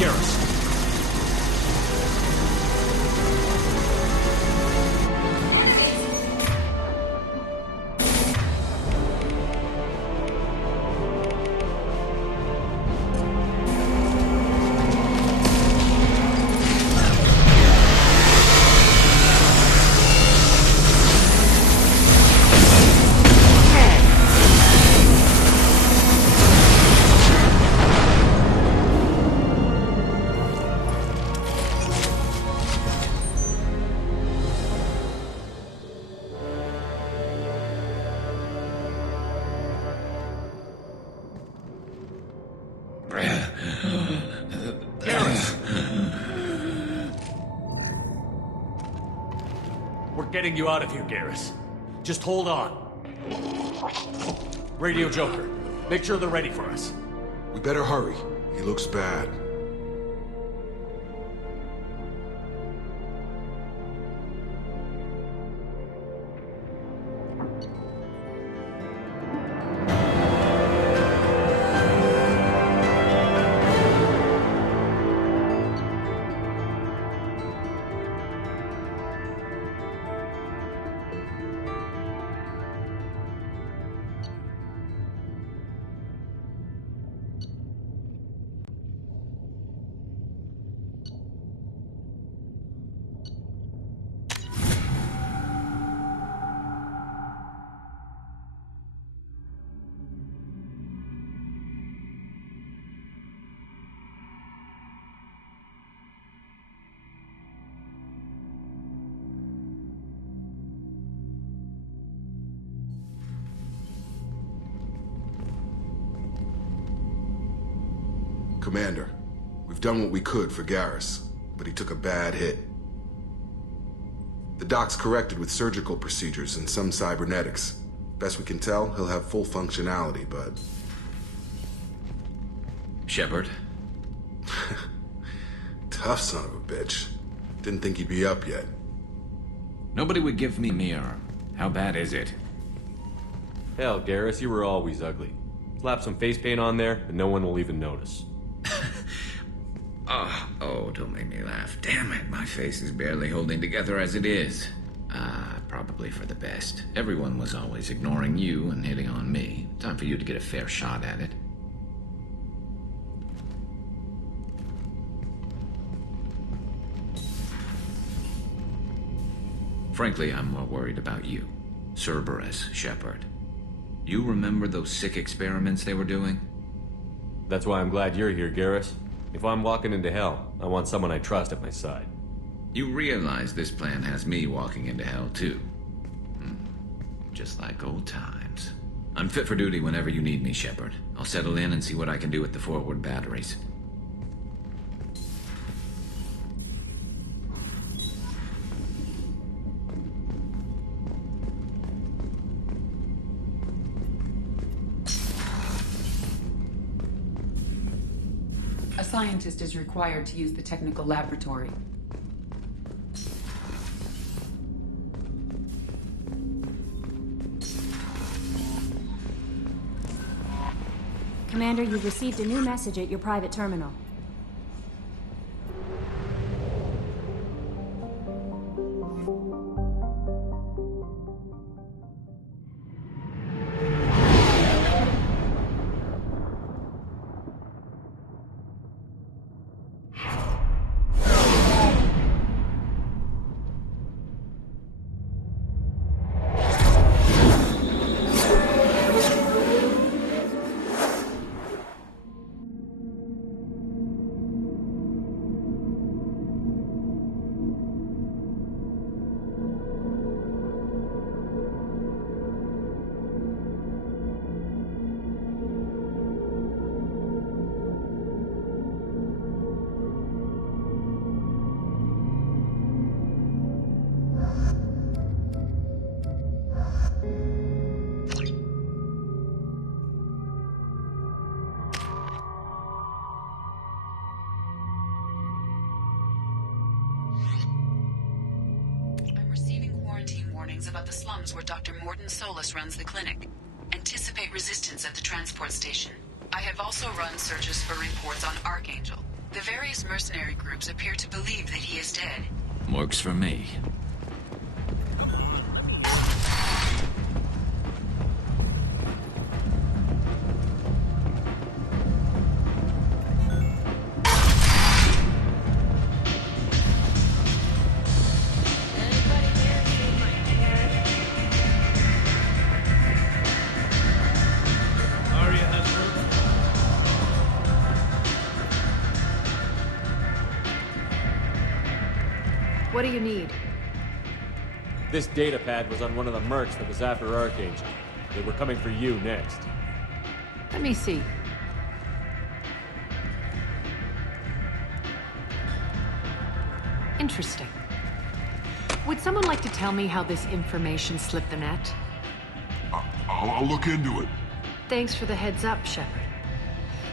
Garrus. Getting you out of here, Garrus. Just hold on. Radio Joker, make sure they're ready for us. We better hurry. He looks bad. Commander, we've done what we could for Garrus, but he took a bad hit. The doc's corrected with surgical procedures and some cybernetics. Best we can tell, he'll have full functionality, but... Shepard? Tough son of a bitch. Didn't think he'd be up yet. Nobody would give me a mirror. How bad is it? Hell, Garrus, you were always ugly. Slap some face paint on there, and no one will even notice. Oh, don't make me laugh. Damn it, my face is barely holding together as it is. Probably for the best. Everyone was always ignoring you and hitting on me. Time for you to get a fair shot at it. Frankly, I'm more worried about you. Cerberus, Shepard. You remember those sick experiments they were doing? That's why I'm glad you're here, Garrus. If I'm walking into hell, I want someone I trust at my side. You realize this plan has me walking into hell, too. Just like old times. I'm fit for duty whenever you need me, Shepard. I'll settle in and see what I can do with the forward batteries. A scientist is required to use the technical laboratory. Commander, you've received a new message at your private terminal. About the slums where Dr. Mordin Solus runs the clinic. Anticipate resistance at the transport station. I have also run searches for reports on Archangel. The very Various mercenary groups appear to believe that he is dead. Works for me. What do you need? This data pad was on one of the mercs that was after Archangel. They were coming for you next. Let me see. Interesting. Would someone like to tell me how this information slipped the net? I'll look into it. Thanks for the heads up, Shepard.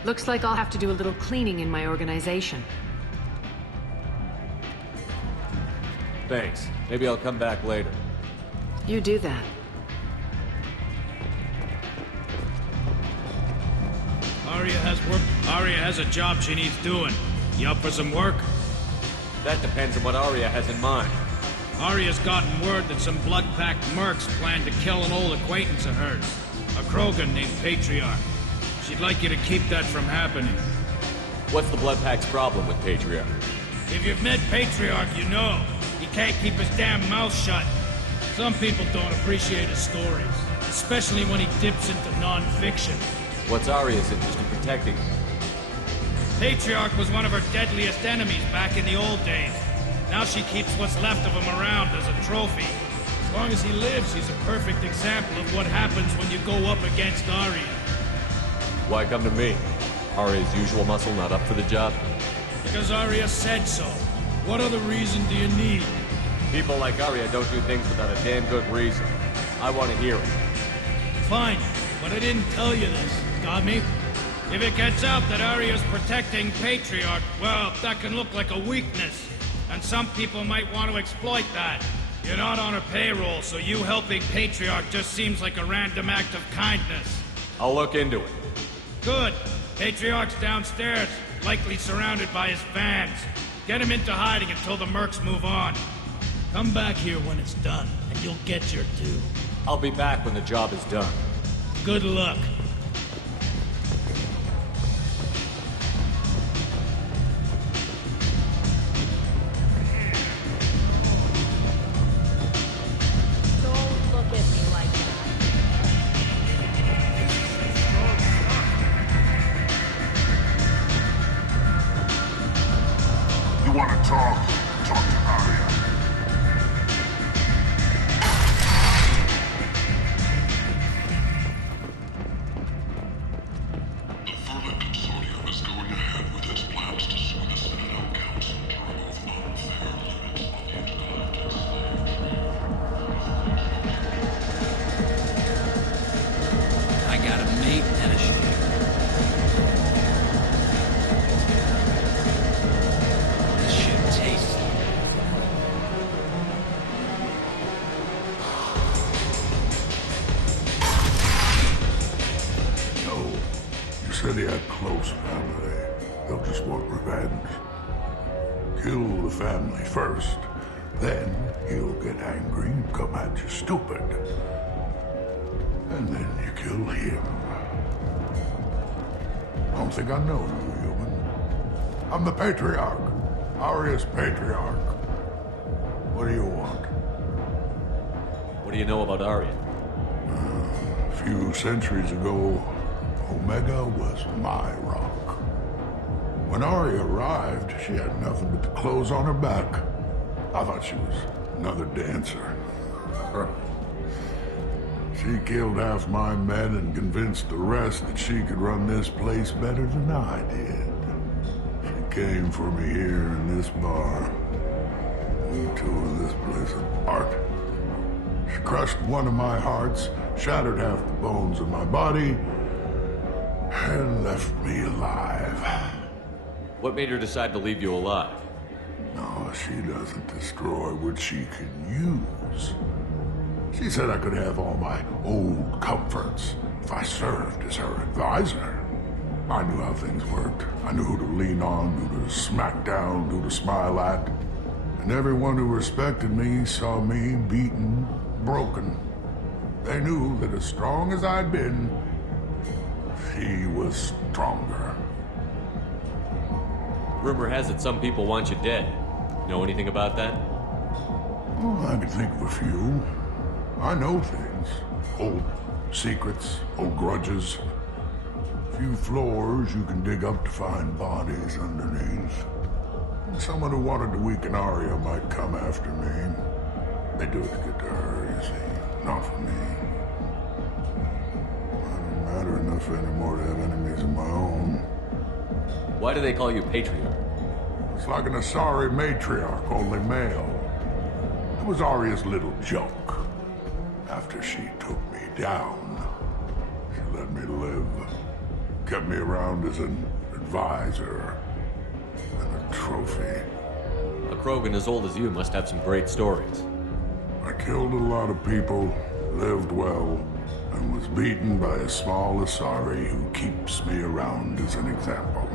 Looks like I'll have to do a little cleaning in my organization. Thanks. Maybe I'll come back later. You do that. Aria has a job she needs doing. You up for some work? That depends on what Aria has in mind. Aria's gotten word that some blood-packed mercs plan to kill an old acquaintance of hers. A Krogan named Patriarch. She'd like you to keep that from happening. What's the Bloodpack's problem with Patriarch? If you've met Patriarch, you know. He can't keep his damn mouth shut. Some people don't appreciate his stories, especially when he dips into non-fiction. What's Aria's interest in protecting him? Patriarch was one of her deadliest enemies back in the old days. Now she keeps what's left of him around as a trophy. As long as he lives, he's a perfect example of what happens when you go up against Aria. Why come to me? Aria's usual muscle not up for the job? Because Aria said so. What other reason do you need? People like Aria don't do things without a damn good reason. I want to hear it. Fine, but I didn't tell you this. Got me? If it gets out that Aria's protecting Patriarch, well, that can look like a weakness. And some people might want to exploit that. You're not on her payroll, so you helping Patriarch just seems like a random act of kindness. I'll look into it. Good. Patriarch's downstairs, likely surrounded by his fans. Get him into hiding until the mercs move on. Come back here when it's done, and you'll get your due. I'll be back when the job is done. Good luck. Don't look at me like that. You want to talk? Talk to Aria. The Vermin Consortium is going ahead with its plans to sue the Citadel Council to remove non-fair limits on the intergalactic I got a mate and a ship. This ship tastes. No. You said he had close family. They'll just want revenge. Kill the family first. Then he'll get angry and come at you stupid. And then you kill him. I don't think I know you, human. I'm the Patriarch. Aria's Patriarch. What do you want? What do you know about Aria? A few centuries ago, Omega was my rock. When Aria arrived, she had nothing but the clothes on her back. I thought she was another dancer. She killed half my men and convinced the rest that she could run this place better than I did. She came for me here in this bar. We tore this place apart. She crushed one of my hearts, shattered half the bones of my body, and left me alive. What made her decide to leave you alive? No, she doesn't destroy what she can use. She said I could have all my old comforts if I served as her advisor. I knew how things worked. I knew who to lean on, who to smack down, who to smile at. And everyone who respected me saw me beaten, broken. They knew that as strong as I'd been, she was stronger. Rumor has it some people want you dead. Know anything about that? Oh, I could think of a few. I know things. Old secrets, old grudges. Few floors you can dig up to find bodies underneath. And someone who wanted to weaken Aria might come after me. They do it to get to her, you see, not for me. I don't matter enough anymore to have enemies of my own. Why do they call you Patriarch? It's like an Asari matriarch, only male. It was Aria's little joke. After she took me down, she let me live. Kept me around as an advisor and a trophy. A Krogan as old as you must have some great stories. I killed a lot of people, lived well, and was beaten by a small Asari who keeps me around as an example.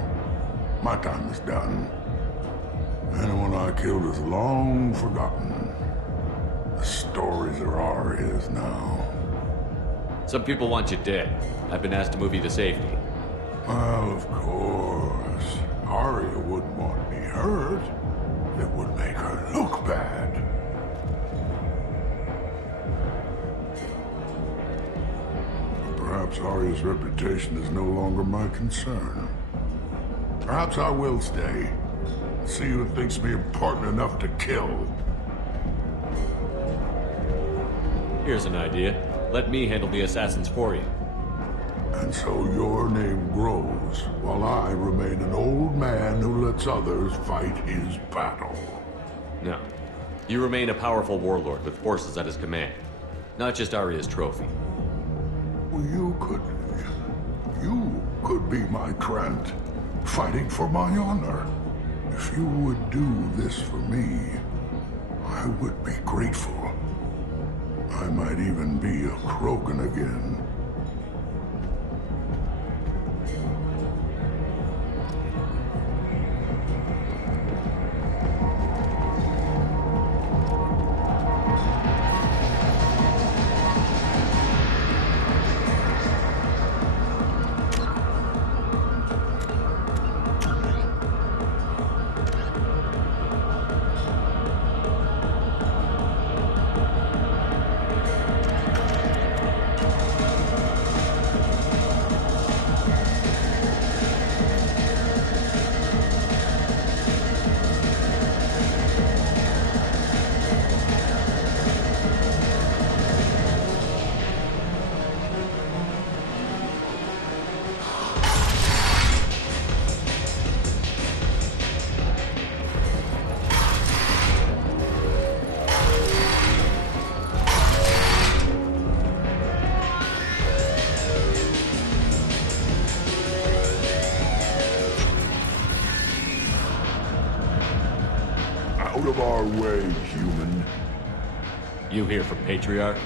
My time is done. Anyone I killed is long forgotten. The stories are Aria's now. Some people want you dead. I've been asked to move you to safety. Well, of course. Aria wouldn't want me hurt. It would make her look bad. But perhaps Aria's reputation is no longer my concern. Perhaps I will stay. See who thinks me important enough to kill. Here's an idea. Let me handle the assassins for you. And so your name grows, while I remain an old man who lets others fight his battle. No. You remain a powerful warlord with forces at his command. Not just Aria's trophy. Well, you could be my Trent, fighting for my honor. If you would do this for me, I would be grateful. I might even be a Krogan again. Out of our way, human. You here for Patriarch?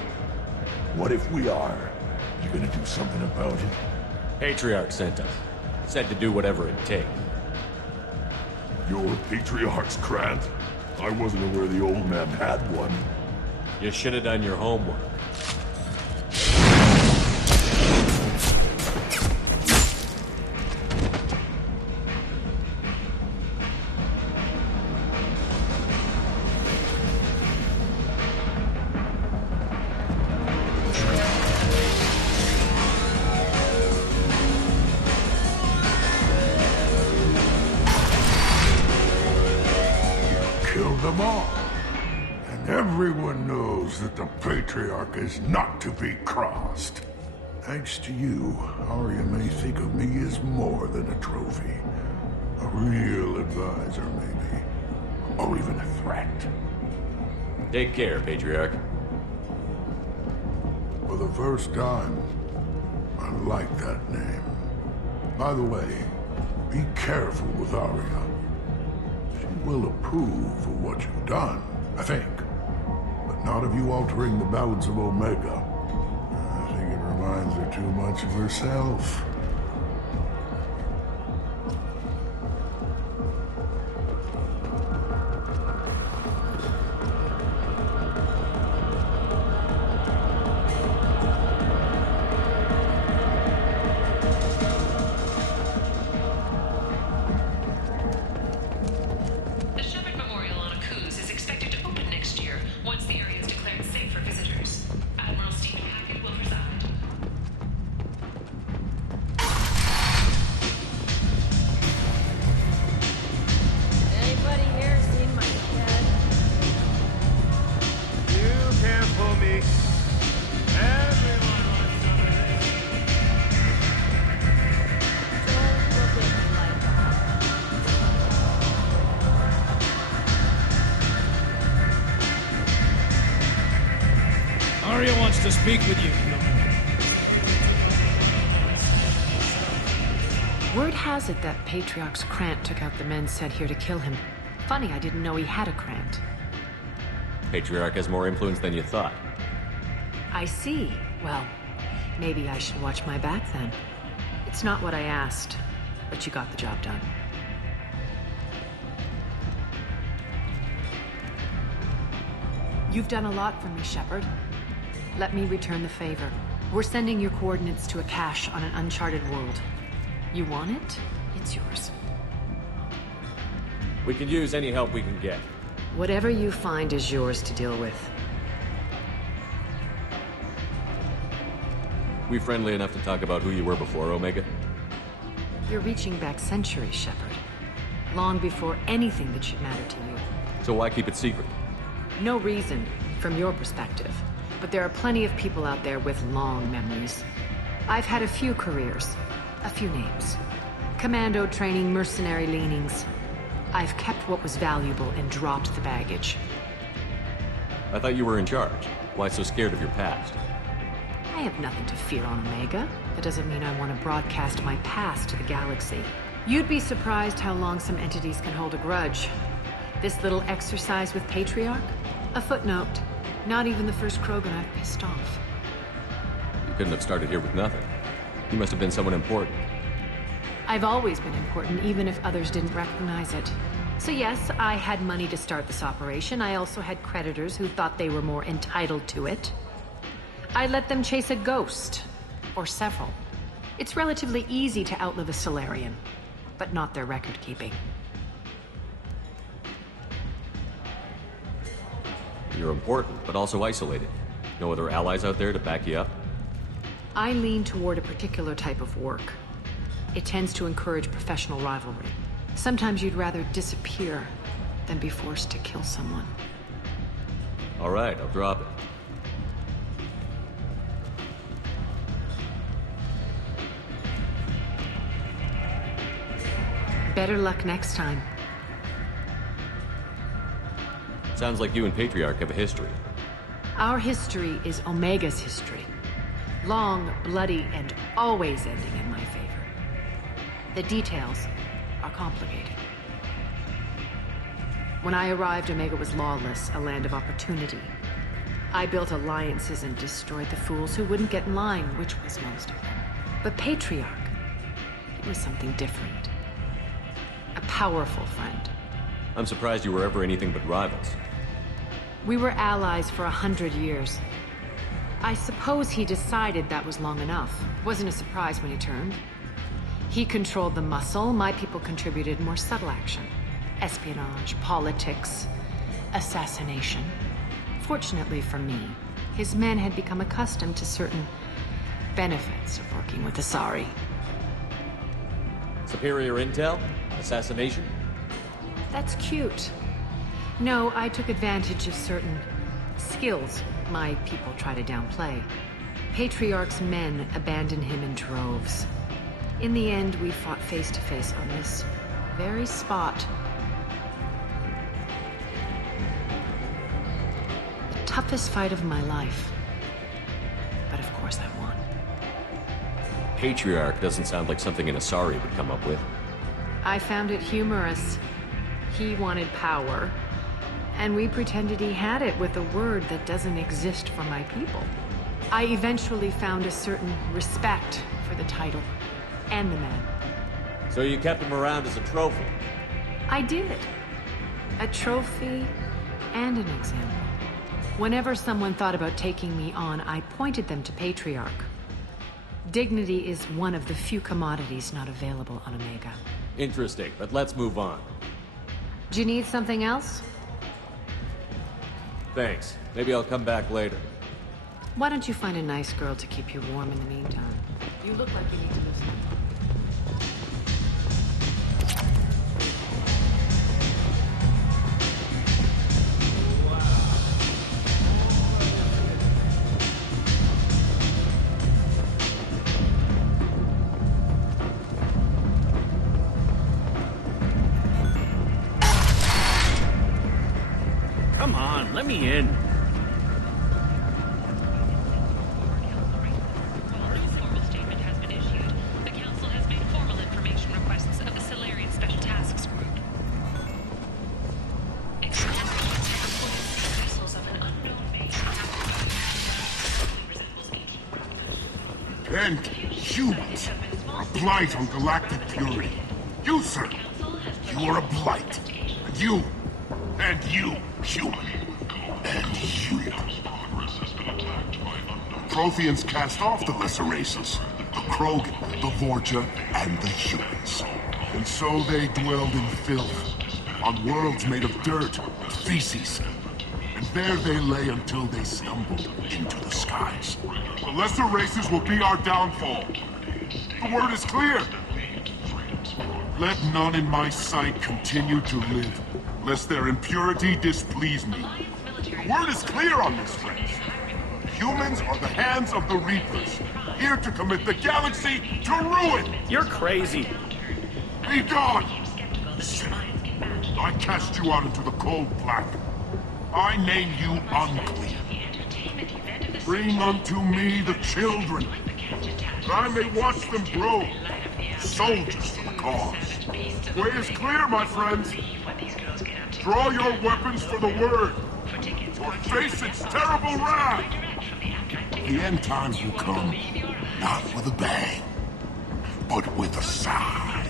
What if we are? You gonna do something about it? Patriarch sent us. Said to do whatever it takes. You're Patriarch's Grant? I wasn't aware the old man had one. You should have done your homework. Them all. And everyone knows that the Patriarch is not to be crossed. Thanks to you, Aria may think of me as more than a trophy. A real advisor, maybe. Or even a threat. Take care, Patriarch. For the first time, I like that name. By the way, be careful with Aria. Will approve for what you've done, I think. But not of you altering the balance of Omega. I think it reminds her too much of herself. to speak with you, Normandy. Word has it that Patriarch's Krant took out the men sent here to kill him. Funny, I didn't know he had a Krant. Patriarch has more influence than you thought. I see. Well, maybe I should watch my back then. It's not what I asked, but you got the job done. You've done a lot for me, Shepard. Let me return the favor. We're sending your coordinates to a cache on an uncharted world. You want it? It's yours. We can use any help we can get. Whatever you find is yours to deal with. We friendly enough to talk about who you were before, Omega? You're reaching back centuries, Shepard. Long before anything that should matter to you. So why keep it secret? No reason, from your perspective. But there are plenty of people out there with long memories. I've had a few careers, a few names. Commando training, mercenary leanings. I've kept what was valuable and dropped the baggage. I thought you were in charge. Why so scared of your past? I have nothing to fear on Omega. That doesn't mean I want to broadcast my past to the galaxy. You'd be surprised how long some entities can hold a grudge. This little exercise with Patriarch? A footnote. Not even the first Krogan I've pissed off. You couldn't have started here with nothing. You must have been someone important. I've always been important, even if others didn't recognize it. So yes, I had money to start this operation. I also had creditors who thought they were more entitled to it. I let them chase a ghost. Or several. It's relatively easy to outlive a Solarian, but not their record-keeping. You're important, but also isolated. No other allies out there to back you up? I lean toward a particular type of work. It tends to encourage professional rivalry. Sometimes you'd rather disappear than be forced to kill someone. All right, I'll drop it. Better luck next time. Sounds like you and Patriarch have a history. Our history is Omega's history. Long, bloody, and always ending in my favor. The details are complicated. When I arrived, Omega was lawless, a land of opportunity. I built alliances and destroyed the fools who wouldn't get in line, which was most of them. But Patriarch, it was something different. A powerful friend. I'm surprised you were ever anything but rivals. We were allies for 100 years. I suppose he decided that was long enough. Wasn't a surprise when he turned. He controlled the muscle, my people contributed more subtle action. Espionage, politics, assassination. Fortunately for me, his men had become accustomed to certain benefits of working with Asari. Superior intel? Assassination? That's cute. No, I took advantage of certain skills my people try to downplay. Patriarch's men abandoned him in droves. In the end, we fought face to face on this very spot. The toughest fight of my life. But of course I won. Patriarch doesn't sound like something an Asari would come up with. I found it humorous. He wanted power, and we pretended he had it with a word that doesn't exist for my people. I eventually found a certain respect for the title and the man. So you kept him around as a trophy? I did. A trophy and an example. Whenever someone thought about taking me on, I pointed them to Patriarch. Dignity is one of the few commodities not available on Omega. Interesting, but let's move on. Do you need something else? Thanks. Maybe I'll come back later. Why don't you find a nice girl to keep you warm in the meantime? You look like you need to listen. Come on, let me in. And humans are a blight on galactic purity. You, sir, you are a blight. And you, human. And you. Protheans cast off the lesser races. The Krogan, the Vorcha, and the humans. And so they dwelled in filth, on worlds made of dirt, feces. And there they lay until they stumbled into the skies. The lesser races will be our downfall. The word is clear. Let none in my sight continue to live, lest their impurity displease me. The word is clear on this, friends. Humans are the hands of the Reapers, here to commit the galaxy to ruin! You're crazy. Be gone! Sinner, I cast you out into the cold black. I name you unclean. Bring unto me the children, that I may watch them grow, soldiers for the cause. The way is clear, my friends. Draw your weapons for the word, or face its terrible wrath. The end times will come, not with a bang, but with a sigh.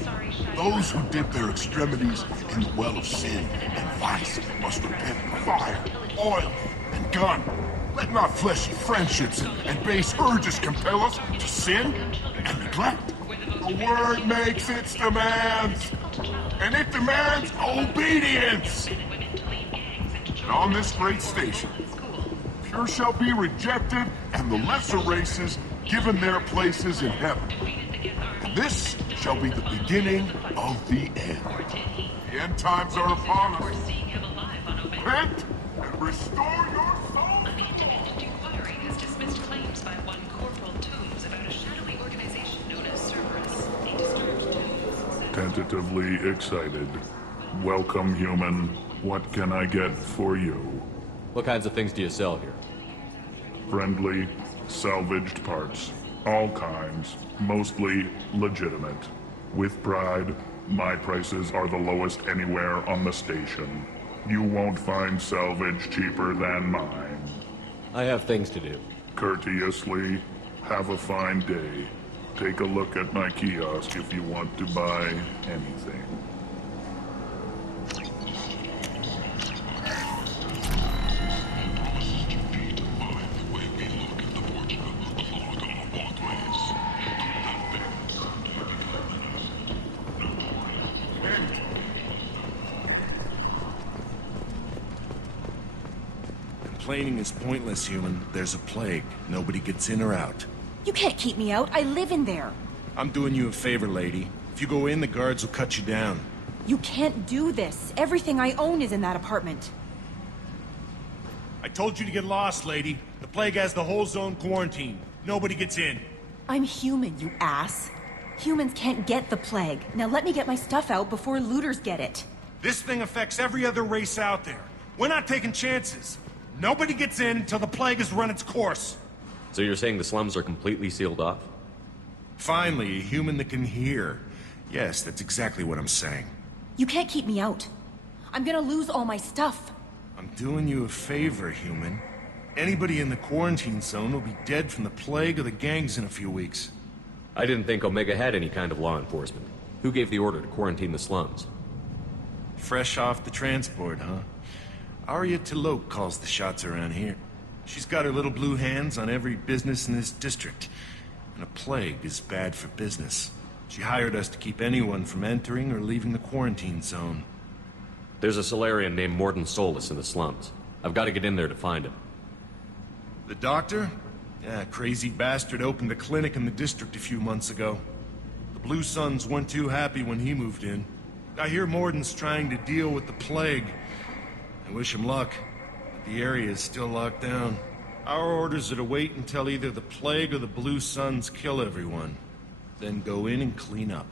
Those who dip their extremities in the well of sin and vice must repent in fire, oil, and gun. Let not fleshy friendships and base urges compel us to sin and neglect. The word makes its demands, and it demands obedience. And on this great station, pure shall be rejected, and the lesser races given their places in heaven. And this shall be the beginning of the end. The end times are upon us. Repent and restore your soul. An independent inquiry has dismissed claims by one Corporal Toombs about a shadowy organization known as Cerberus. A disturbed Toombs. Tentatively excited. Welcome, human. What can I get for you? What kinds of things do you sell here? Friendly, salvaged parts. All kinds. Mostly legitimate. With pride, my prices are the lowest anywhere on the station. You won't find salvage cheaper than mine. I have things to do. Courteously, have a fine day. Take a look at my kiosk if you want to buy anything. Complaining is pointless, human. There's a plague. Nobody gets in or out. You can't keep me out. I live in there. I'm doing you a favor, lady. If you go in, the guards will cut you down. You can't do this. Everything I own is in that apartment. I told you to get lost, lady. The plague has the whole zone quarantined. Nobody gets in. I'm human, you ass. Humans can't get the plague. Now let me get my stuff out before looters get it. This thing affects every other race out there. We're not taking chances. Nobody gets in until the plague has run its course. So you're saying the slums are completely sealed off? Finally, a human that can hear. Yes, that's exactly what I'm saying. You can't keep me out. I'm gonna lose all my stuff. I'm doing you a favor, human. Anybody in the quarantine zone will be dead from the plague or the gangs in a few weeks. I didn't think Omega had any kind of law enforcement. Who gave the order to quarantine the slums? Fresh off the transport, huh? Aria calls the shots around here. She's got her little blue hands on every business in this district. And a plague is bad for business. She hired us to keep anyone from entering or leaving the quarantine zone. There's a Solarian named Mordin Solus in the slums. I've got to get in there to find him. The doctor? Yeah, crazy bastard opened a clinic in the district a few months ago. The Blue Suns weren't too happy when he moved in. I hear Mordin's trying to deal with the plague. I wish him luck, but the area is still locked down. Our orders are to wait until either the plague or the Blue Suns kill everyone. Then go in and clean up.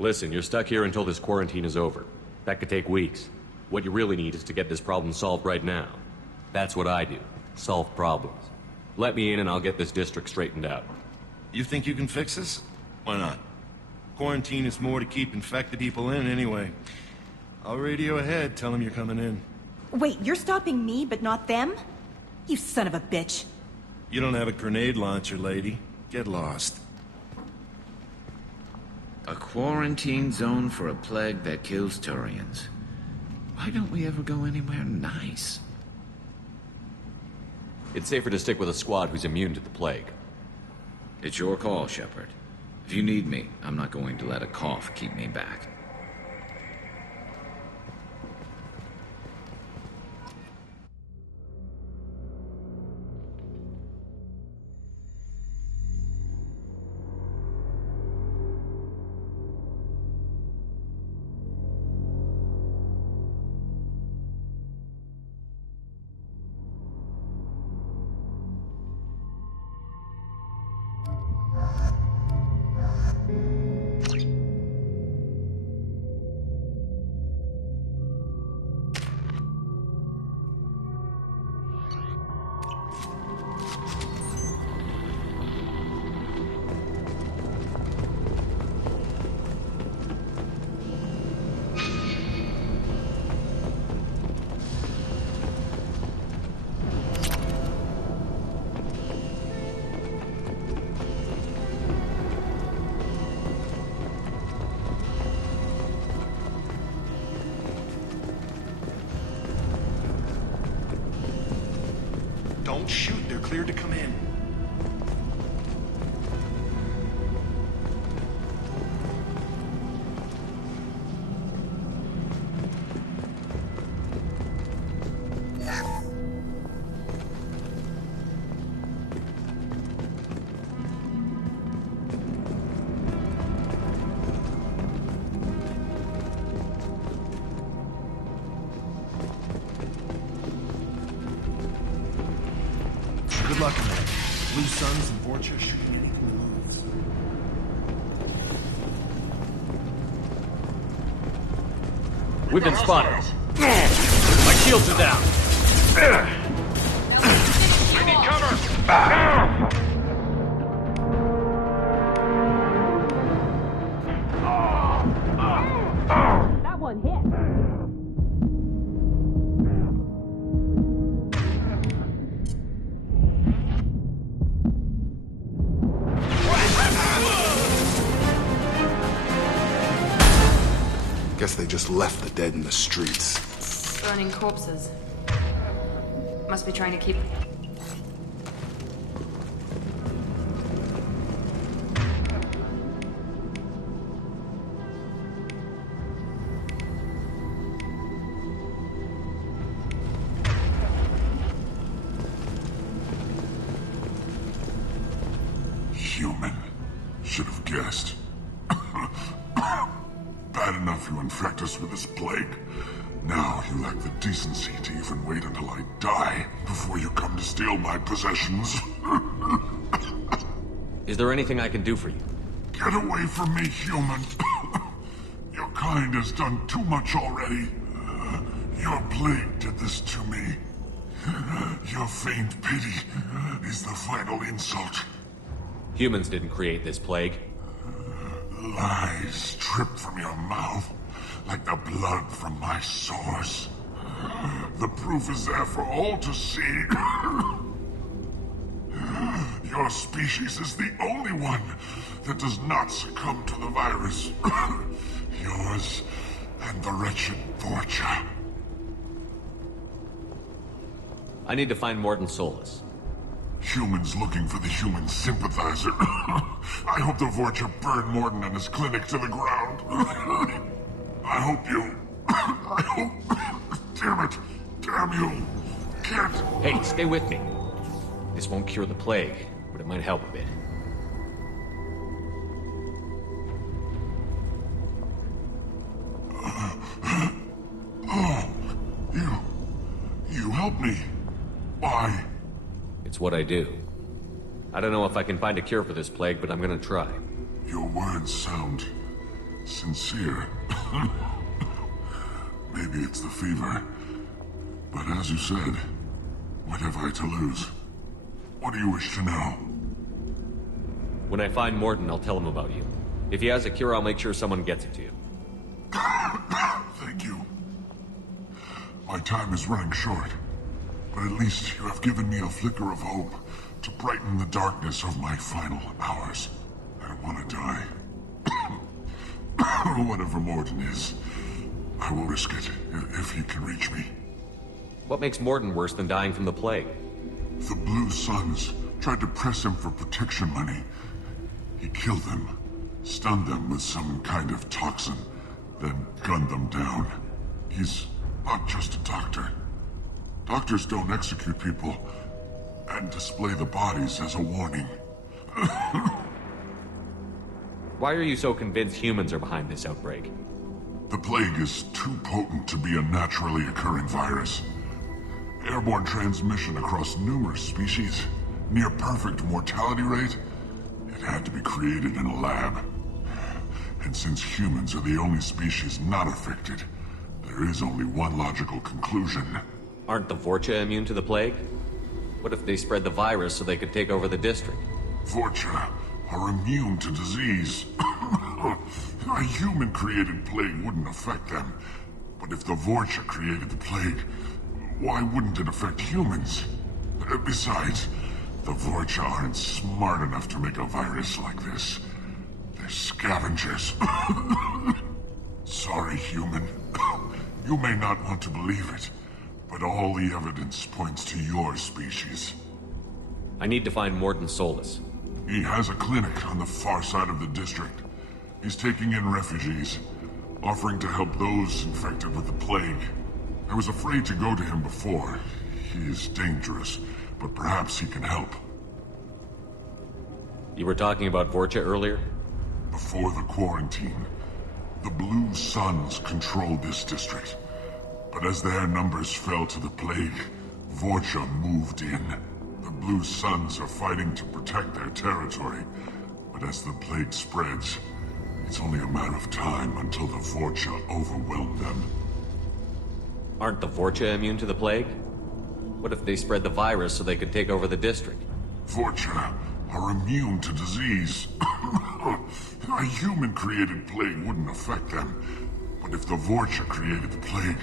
Listen, you're stuck here until this quarantine is over. That could take weeks. What you really need is to get this problem solved right now. That's what I do. Solve problems. Let me in and I'll get this district straightened out. You think you can fix this? Why not? Quarantine is more to keep infected people in anyway. I'll radio ahead, tell them you're coming in. Wait, you're stopping me, but not them? You son of a bitch. You don't have a grenade launcher, lady. Get lost. A quarantine zone for a plague that kills Turians. Why don't we ever go anywhere nice? It's safer to stick with a squad who's immune to the plague. It's your call, Shepard. If you need me, I'm not going to let a cough keep me back. Don't shoot, they're cleared to come in. Good luck in that. Blue Suns and Vorcha shooting any clothes. We've been spotted. My shields are down. I need cover! That one hit. Guess they just left the dead in the streets. Burning corpses. Must be trying to keep... Human. Should have guessed. Bad enough you infect us with this plague. Now you lack the decency to even wait until I die before you come to steal my possessions. Is there anything I can do for you? Get away from me, human. Your kind has done too much already. Your plague did this to me. Your feigned pity is the final insult. Humans didn't create this plague. Lies drip from your mouth like the blood from my sores. The proof is there for all to see. Your species is the only one that does not succumb to the virus. Yours and the wretched Vorcha. I need to find Mordin Solus. Humans looking for the human sympathizer. I hope the Vorcha burn Mordin and his clinic to the ground. I hope you... I hope... Damn it. Damn you. Can't... Hey, stay with me. This won't cure the plague, but it might help a bit. Oh, you helped me. Why? It's what I do. I don't know if I can find a cure for this plague, but I'm gonna try. Your words sound sincere. Maybe it's the fever. But as you said, what have I to lose? What do you wish to know? When I find Mordin, I'll tell him about you. If he has a cure, I'll make sure someone gets it to you. Thank you. My time is running short. But at least you have given me a flicker of hope to brighten the darkness of my final hours. I don't want to die. Whatever Mordin is, I will risk it if he can reach me. What makes Mordin worse than dying from the plague? The Blue Suns tried to press him for protection money. He killed them, stunned them with some kind of toxin, then gunned them down. He's not just a doctor. Doctors don't execute people and display the bodies as a warning. Why are you so convinced humans are behind this outbreak? The plague is too potent to be a naturally occurring virus. Airborne transmission across numerous species, near perfect mortality rate. It had to be created in a lab. And since humans are the only species not affected, there is only one logical conclusion. Aren't the Vorcha immune to the plague? What if they spread the virus so they could take over the district? Vorcha are immune to disease. A human-created plague wouldn't affect them. But if the Vorcha created the plague, why wouldn't it affect humans? Besides, the Vorcha aren't smart enough to make a virus like this. They're scavengers. Sorry, human. You may not want to believe it, but all the evidence points to your species. I need to find Mordin Solus. He has a clinic on the far side of the district. He's taking in refugees, offering to help those infected with the plague. I was afraid to go to him before. He is dangerous, but perhaps he can help. You were talking about Vorcha earlier? Before the quarantine, the Blue Suns controlled this district. But as their numbers fell to the plague, Vorcha moved in. The Blue Suns are fighting to protect their territory. But as the plague spreads, it's only a matter of time until the Vorcha overwhelm them. Aren't the Vorcha immune to the plague? What if they spread the virus so they could take over the district? Vorcha are immune to disease. A human-created plague wouldn't affect them. But if the Vorcha created the plague,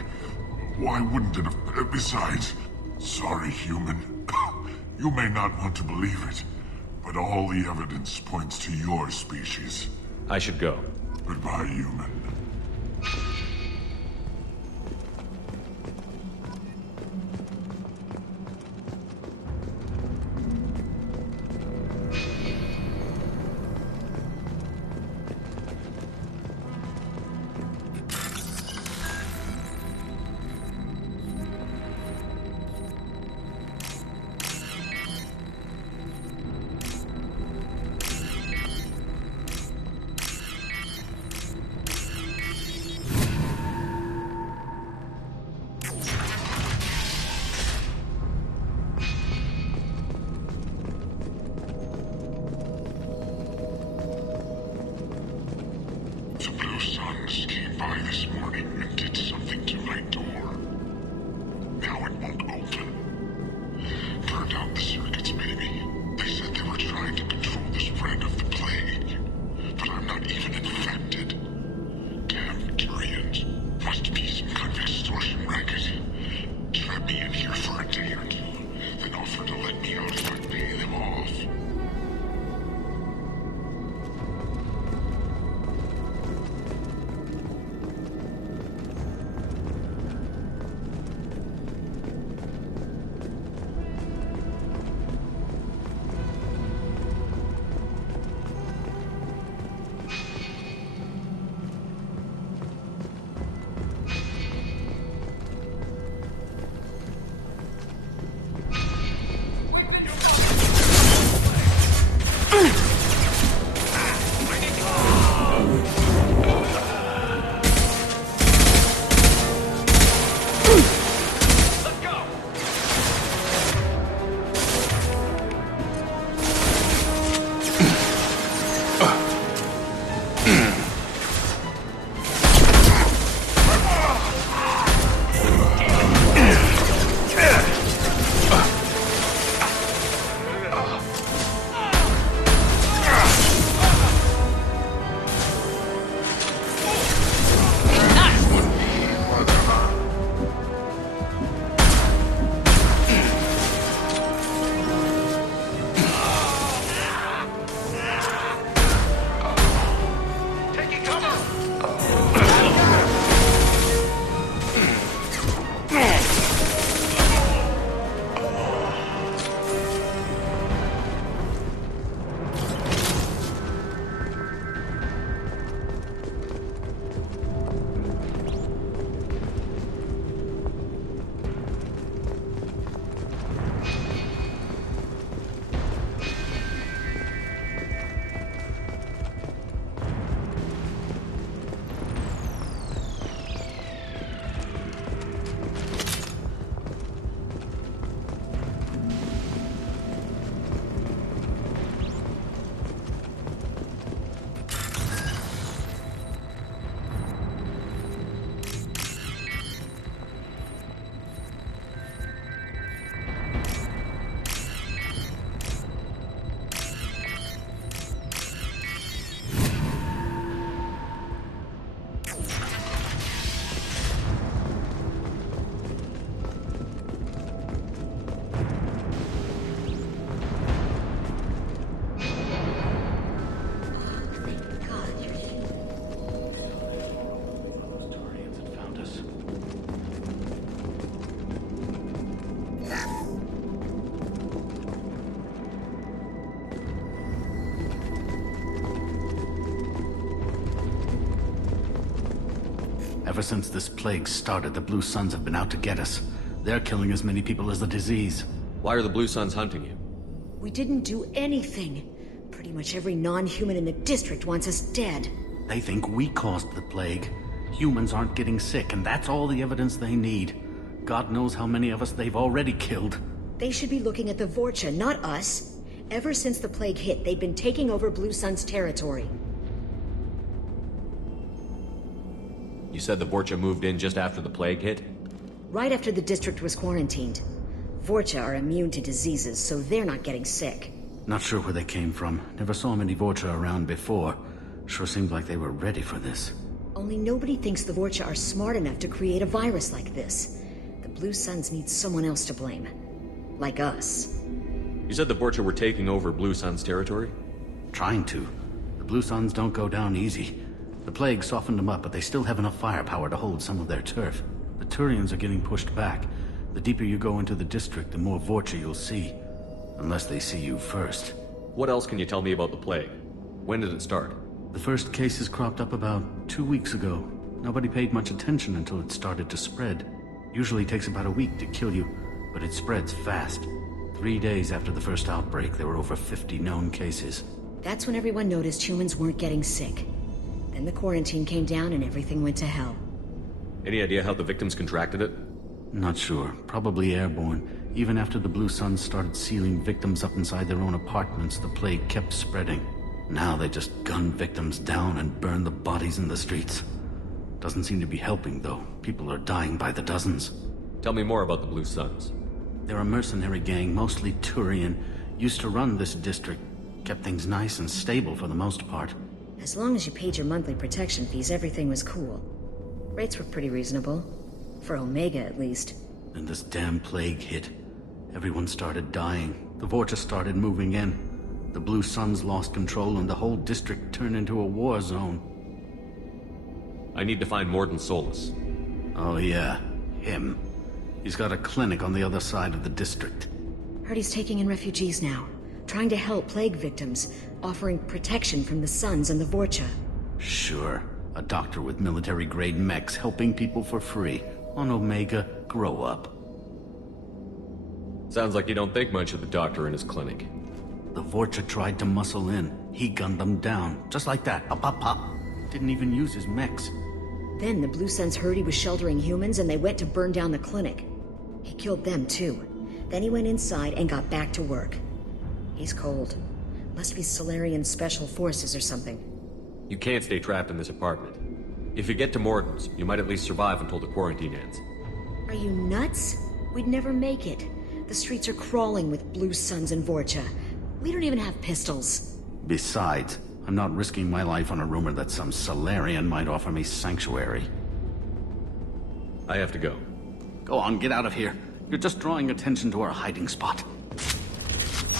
why wouldn't it have... Besides, sorry, human. You may not want to believe it, but all the evidence points to your species. I should go. Goodbye, human. Ever since this plague started, the Blue Suns have been out to get us. They're killing as many people as the disease. Why are the Blue Suns hunting you? We didn't do anything. Pretty much every non-human in the district wants us dead. They think we caused the plague. Humans aren't getting sick, and that's all the evidence they need. God knows how many of us they've already killed. They should be looking at the Vorcha, not us. Ever since the plague hit, they've been taking over Blue Sun's territory. You said the Vorcha moved in just after the plague hit? Right after the district was quarantined. Vorcha are immune to diseases, so they're not getting sick. Not sure where they came from. Never saw many Vorcha around before. Sure seemed like they were ready for this. Only nobody thinks the Vorcha are smart enough to create a virus like this. The Blue Suns need someone else to blame. Like us. You said the Vorcha were taking over Blue Sun's territory? Trying to. The Blue Suns don't go down easy. The plague softened them up, but they still have enough firepower to hold some of their turf. The Turians are getting pushed back. The deeper you go into the district, the more Vorcha you'll see. Unless they see you first. What else can you tell me about the plague? When did it start? The first cases cropped up about 2 weeks ago. Nobody paid much attention until it started to spread. Usually takes about a week to kill you, but it spreads fast. 3 days after the first outbreak, there were over 50 known cases. That's when everyone noticed humans weren't getting sick. Then the quarantine came down and everything went to hell. Any idea how the victims contracted it? Not sure. Probably airborne. Even after the Blue Suns started sealing victims up inside their own apartments, the plague kept spreading. Now they just gun victims down and burn the bodies in the streets. Doesn't seem to be helping, though. People are dying by the dozens. Tell me more about the Blue Suns. They're a mercenary gang, mostly Turian. Used to run this district. Kept things nice and stable for the most part. As long as you paid your monthly protection fees, everything was cool. Rates were pretty reasonable. For Omega, at least. Then this damn plague hit. Everyone started dying. The Vorcha started moving in. The Blue Suns lost control and the whole district turned into a war zone. I need to find Mordin Solus. Oh yeah, him. He's got a clinic on the other side of the district. Heard he's taking in refugees now. Trying to help plague victims. Offering protection from the Suns and the Vorcha. Sure. A doctor with military-grade mechs helping people for free. On Omega, grow up. Sounds like you don't think much of the doctor in his clinic. The Vorcha tried to muscle in. He gunned them down. Just like that. Pop, pop, pop. Didn't even use his mechs. Then the Blue Suns heard he was sheltering humans and they went to burn down the clinic. He killed them too. Then he went inside and got back to work. He's cold. Must be Solarian Special Forces or something. You can't stay trapped in this apartment. If you get to Mordin's, you might at least survive until the quarantine ends. Are you nuts? We'd never make it. The streets are crawling with Blue Suns and Vorcha. We don't even have pistols. Besides, I'm not risking my life on a rumor that some Solarian might offer me sanctuary. I have to go. Go on, get out of here. You're just drawing attention to our hiding spot.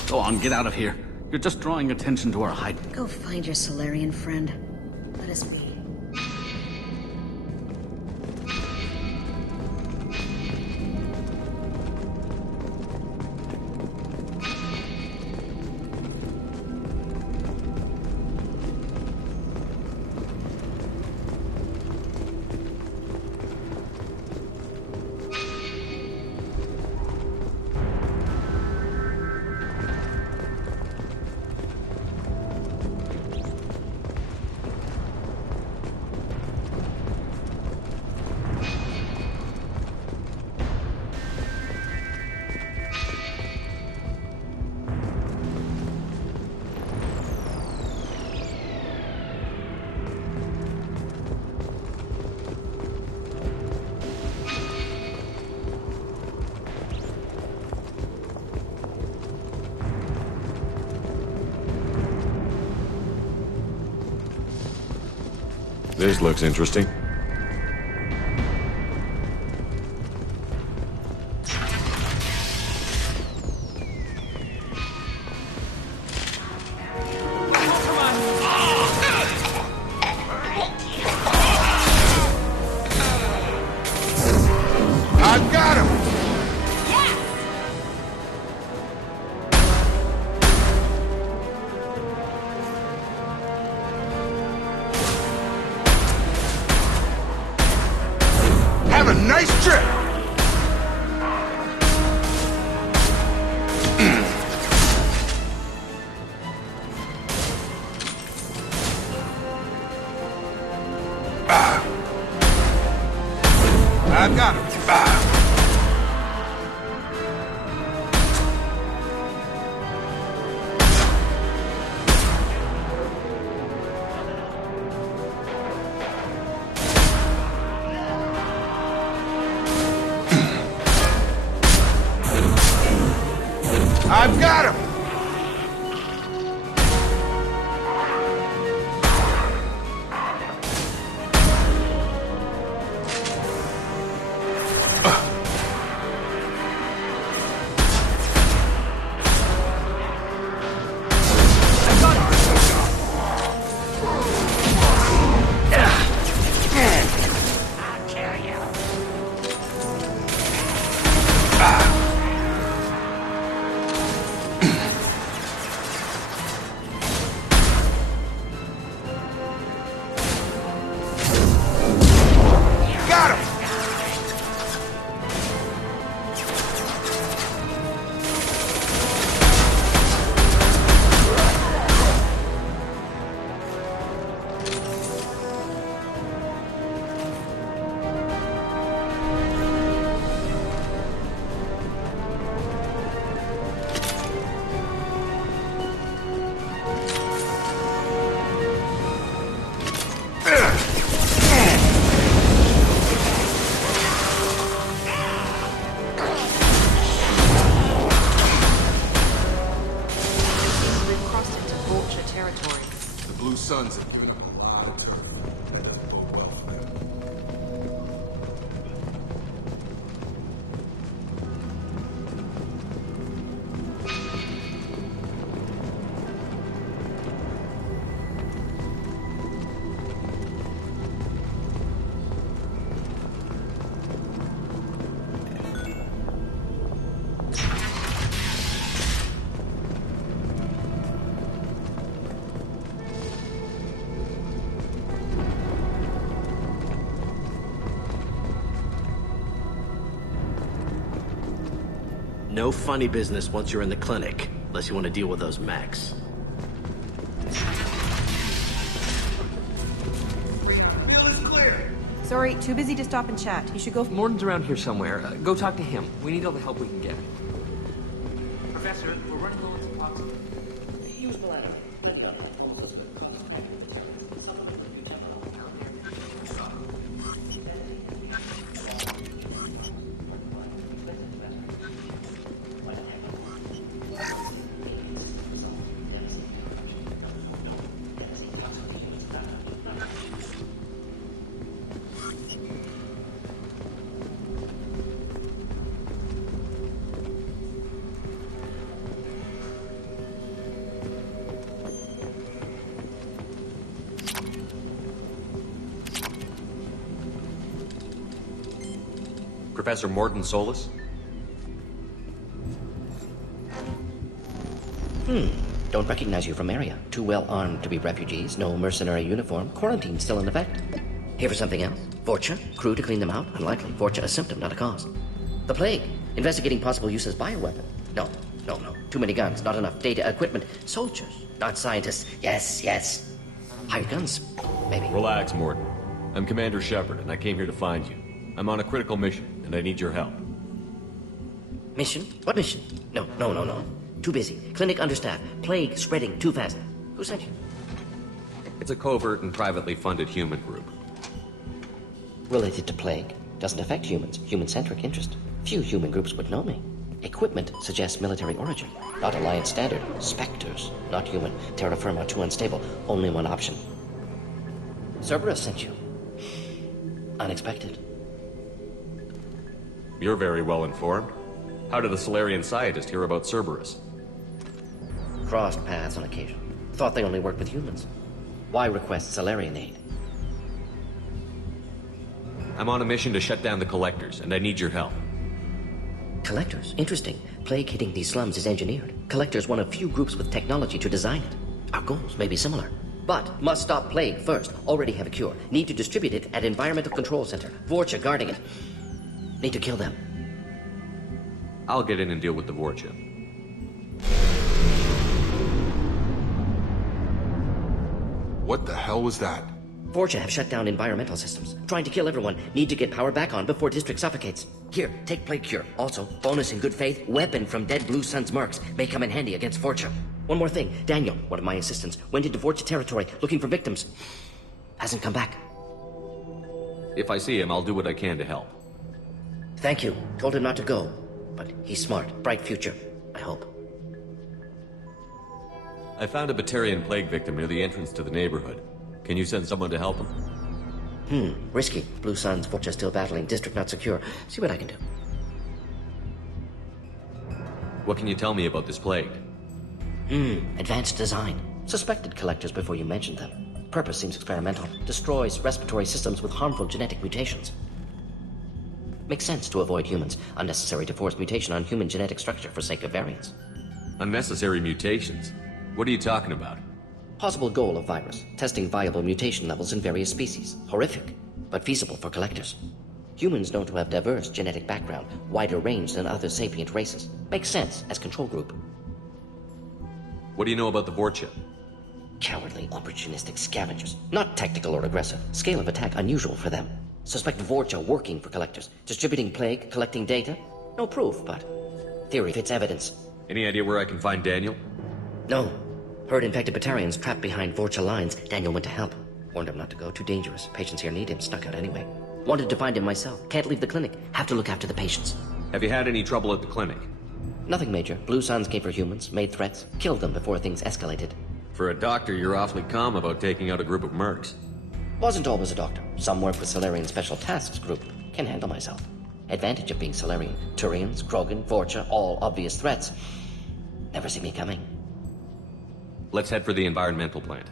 Go on, get out of here. You're just drawing attention to our hiding... Go find your Solarian friend. Let us be. This looks interesting. I got him! strip! I've got him. I've got him! Sons have given him a lot of time. That doesn't bode well for them. No funny business once you're in the clinic, unless you want to deal with those mechs. Sorry, too busy to stop and chat. You should go... Mordin's around here somewhere. Go talk to him. We need all the help we can get. Professor, we're running low on supplies. Use Miranda. Professor Mordin Solus? Don't recognize you from Aria. Too well armed to be refugees, no mercenary uniform, quarantine still in effect. Here for something else? Vorcha? Crew to clean them out? Unlikely. Vorcha a symptom, not a cause. The plague? Investigating possible use as bioweapon? No. Too many guns, not enough data, equipment. Soldiers, not scientists. Yes. Hired guns, maybe. Relax, Mordin. I'm Commander Shepard, and I came here to find you. I'm on a critical mission, and I need your help. Mission? What mission? No. Too busy. Clinic understaffed. Plague spreading too fast. Who sent you? It's a covert and privately funded human group. Related to plague. Doesn't affect humans. Human-centric interest. Few human groups would know me. Equipment suggests military origin. Not Alliance standard. Spectres. Not human. Terra firma too unstable. Only one option. Cerberus sent you. Unexpected. You're very well informed. How did the Solarian scientist hear about Cerberus? Crossed paths on occasion. Thought they only worked with humans. Why request Solarian aid? I'm on a mission to shut down the Collectors, and I need your help. Collectors? Interesting. Plague hitting these slums is engineered. Collectors one of few groups with technology to design it. Our goals may be similar. But must stop plague first. Already have a cure. Need to distribute it at Environmental Control Center. Vorcha guarding it. Need to kill them. I'll get in and deal with the Vorcha. What the hell was that? Vorcha have shut down environmental systems. Trying to kill everyone. Need to get power back on before District suffocates. Here, take Plague Cure. Also, bonus in good faith, weapon from dead Blue Sun's mercs. May come in handy against Vorcha. One more thing. Daniel, one of my assistants, went into Vorcha territory looking for victims. Hasn't come back. If I see him, I'll do what I can to help. Thank you. Told him not to go. But he's smart. Bright future. I hope. I found a Batarian plague victim near the entrance to the neighborhood. Can you send someone to help him? Risky. Blue Sun's Vorcha still battling. District not secure. See what I can do. What can you tell me about this plague? Advanced design. Suspected collectors before you mentioned them. Purpose seems experimental. Destroys respiratory systems with harmful genetic mutations. Makes sense to avoid humans. Unnecessary to force mutation on human genetic structure for sake of variance. Unnecessary mutations? What are you talking about? Possible goal of virus. Testing viable mutation levels in various species. Horrific, but feasible for collectors. Humans known to have diverse genetic background, wider range than other sapient races. Makes sense as control group. What do you know about the Vorcha? Cowardly, opportunistic scavengers. Not tactical or aggressive. Scale of attack unusual for them. Suspect Vorcha working for collectors. Distributing plague, collecting data. No proof, but theory fits evidence. Any idea where I can find Daniel? No. Heard infected Batarians trapped behind Vorcha lines. Daniel went to help. Warned him not to go. Too dangerous. Patients here need him. Snuck out anyway. Wanted to find him myself. Can't leave the clinic. Have to look after the patients. Have you had any trouble at the clinic? Nothing major. Blue Suns came for humans, made threats, killed them before things escalated. For a doctor, you're awfully calm about taking out a group of mercs. Wasn't always a doctor. Some work with Solarian Special Tasks Group. Can handle myself. Advantage of being Solarian. Turians, Krogan, Vorcha, all obvious threats. Never see me coming. Let's head for the environmental plant.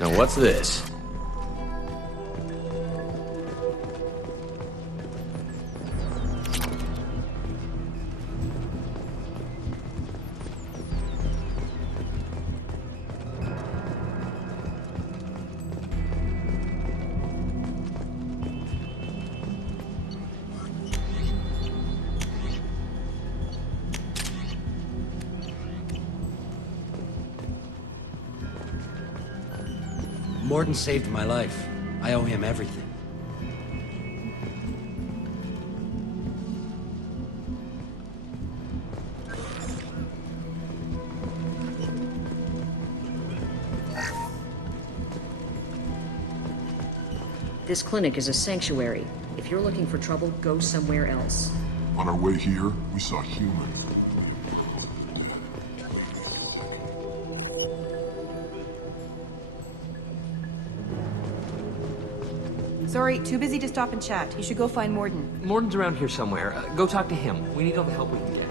Now what's this? Mordin saved my life. I owe him everything. This clinic is a sanctuary. If you're looking for trouble, go somewhere else. On our way here, we saw humans. Sorry, too busy to stop and chat. You should go find Mordin. Mordin's around here somewhere. Go talk to him. We need all the help we can get.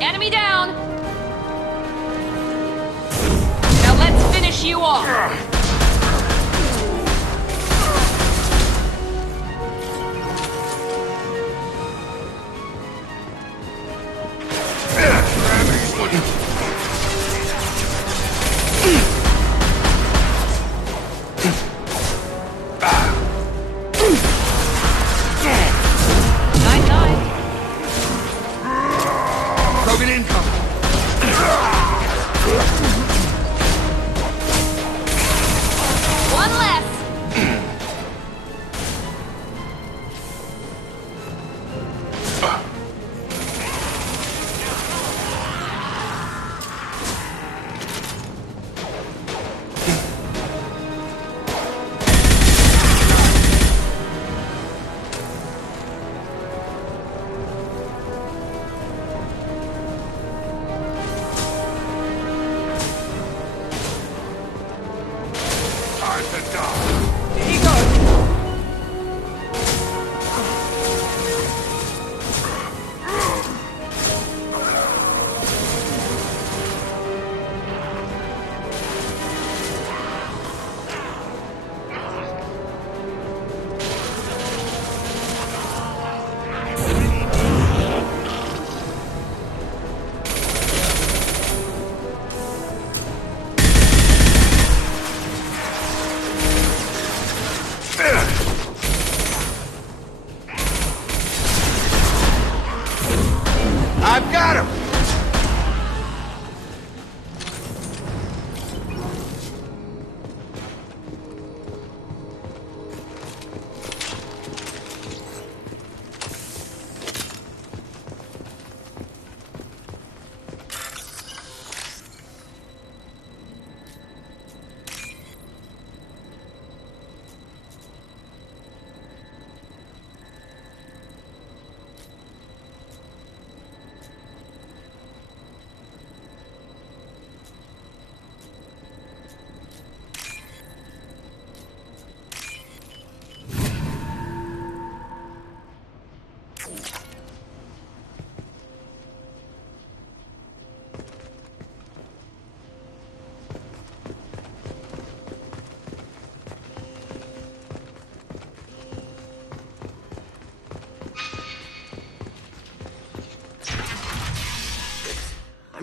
Enemy down! Now let's finish you off!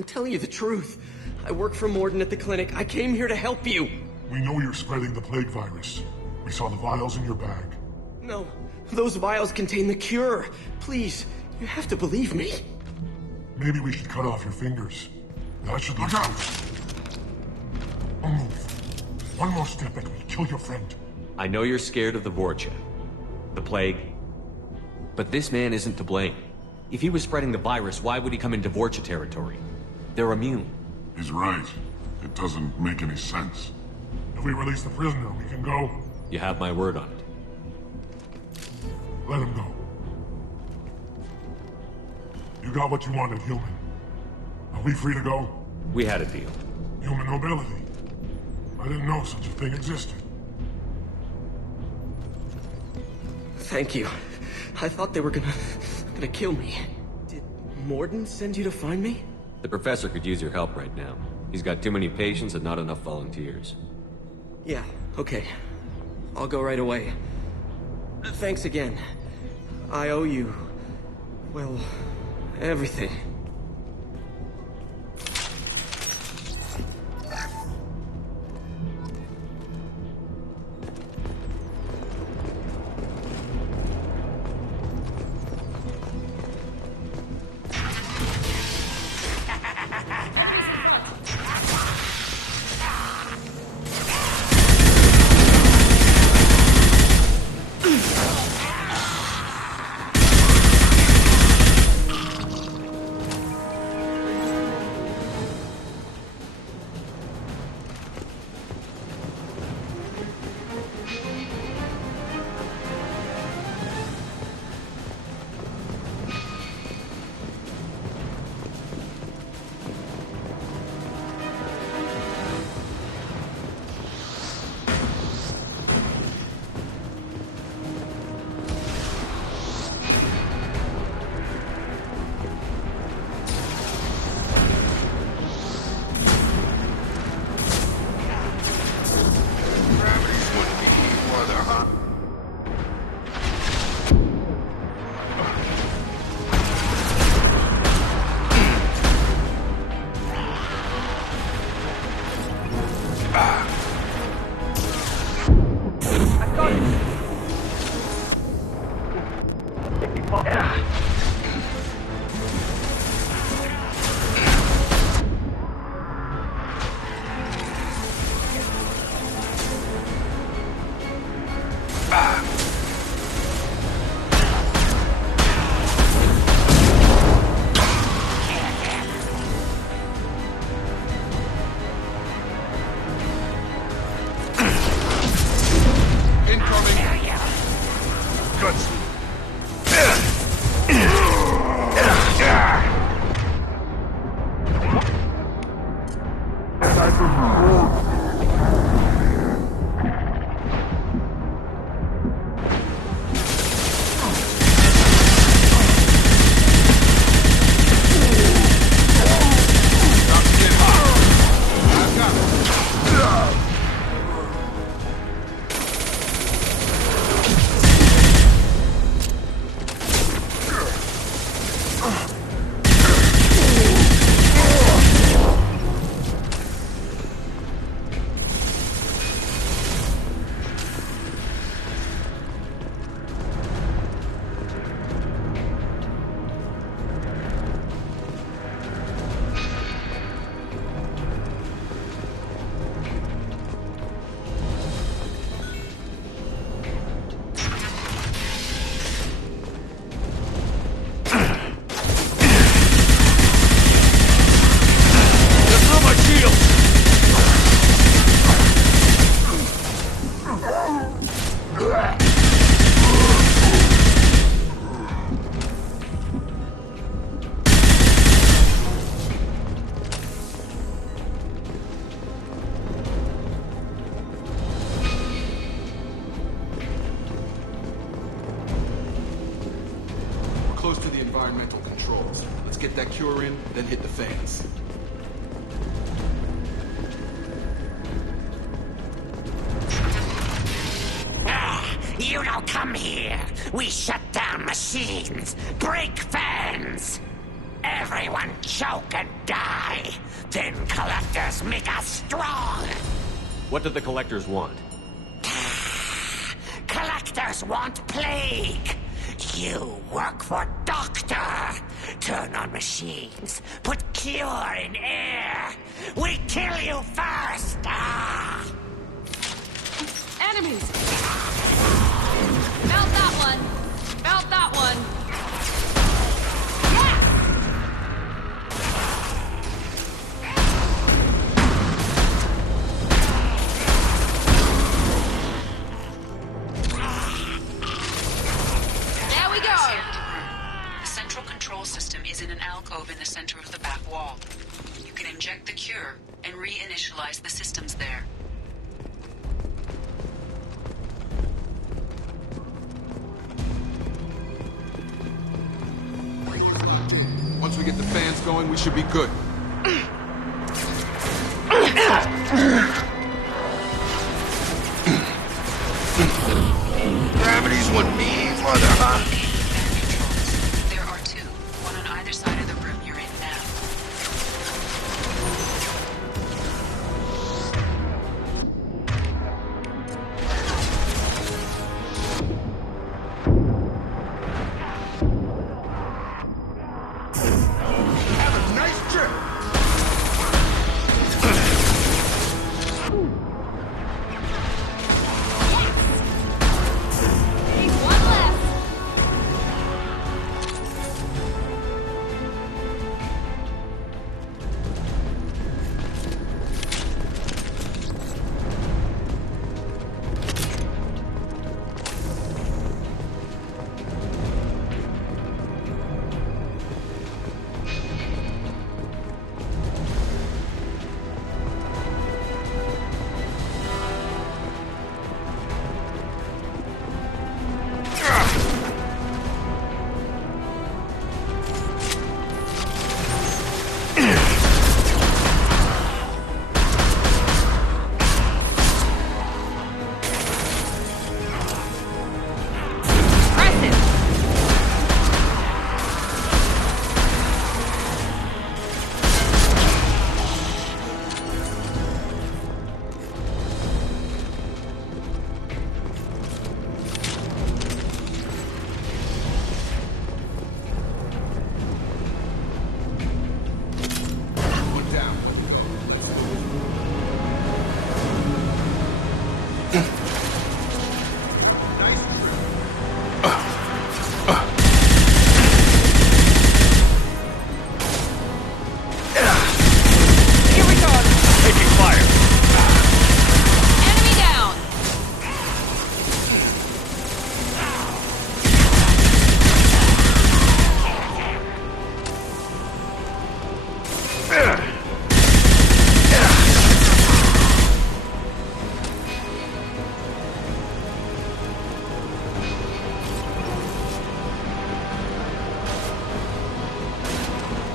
I'm telling you the truth. I work for Mordin at the clinic. I came here to help you. We know you're spreading the plague virus. We saw the vials in your bag. No, those vials contain the cure. Please, you have to believe me. Maybe we should cut off your fingers. That should look out. Don't move. One more step and we'll kill your friend. I know you're scared of the Vorcha, the plague, but this man isn't to blame. If he was spreading the virus, why would he come into Vorcha territory? They're immune. He's right. It doesn't make any sense. If we release the prisoner, we can go. You have my word on it. Let him go. You got what you wanted, human. Are we free to go? We had a deal. Human nobility. I didn't know such a thing existed. Thank you. I thought they were gonna kill me. Did Mordin send you to find me? The professor could use your help right now. He's got too many patients and not enough volunteers. Yeah, okay. I'll go right away. Thanks again. I owe you... well, everything. Close to the environmental controls. Let's get that cure in, then hit the fans. You don't come here. We shut down machines, break fans. Everyone choke and die. Then collectors make us strong. What do the collectors want? Collectors want plague. You work for Doctor. Turn on machines. Put cure in air. We kill you first. Enemies! Mount that one! Mount that one! The central control system is in an alcove in the center of the back wall. You can inject the cure and reinitialize the systems there. Once we get the fans going, we should be good. Gravity's what me, mother, huh? There are two, one on either side of the room you're in now. Have a nice trip!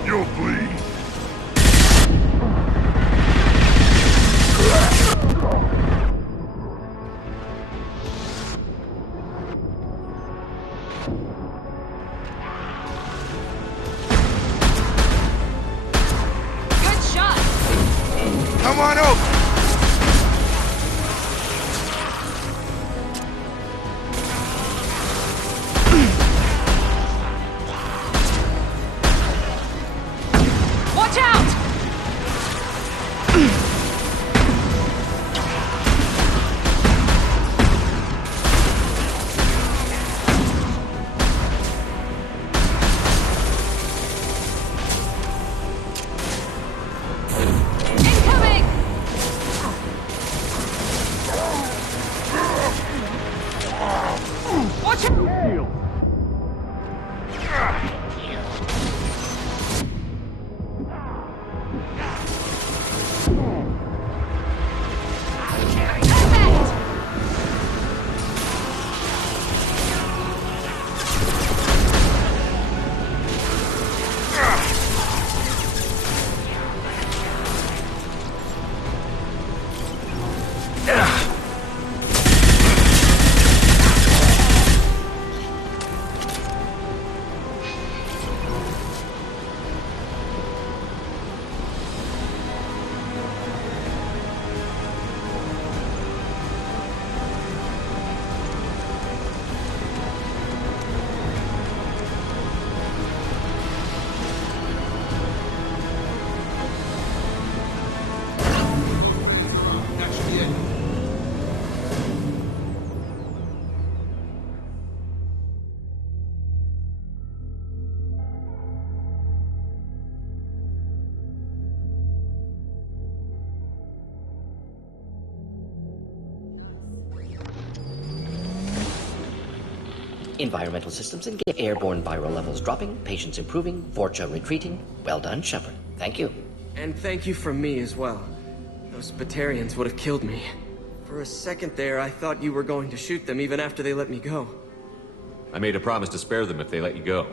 You'll bleed. Good shot! Come on over. Watch out! Incoming! Environmental systems engaged. Airborne viral levels dropping, patients improving, Vorcha retreating. Well done, Shepard. Thank you. And thank you from me as well. Those Batarians would have killed me. For a second there, I thought you were going to shoot them even after they let me go. I made a promise to spare them if they let you go.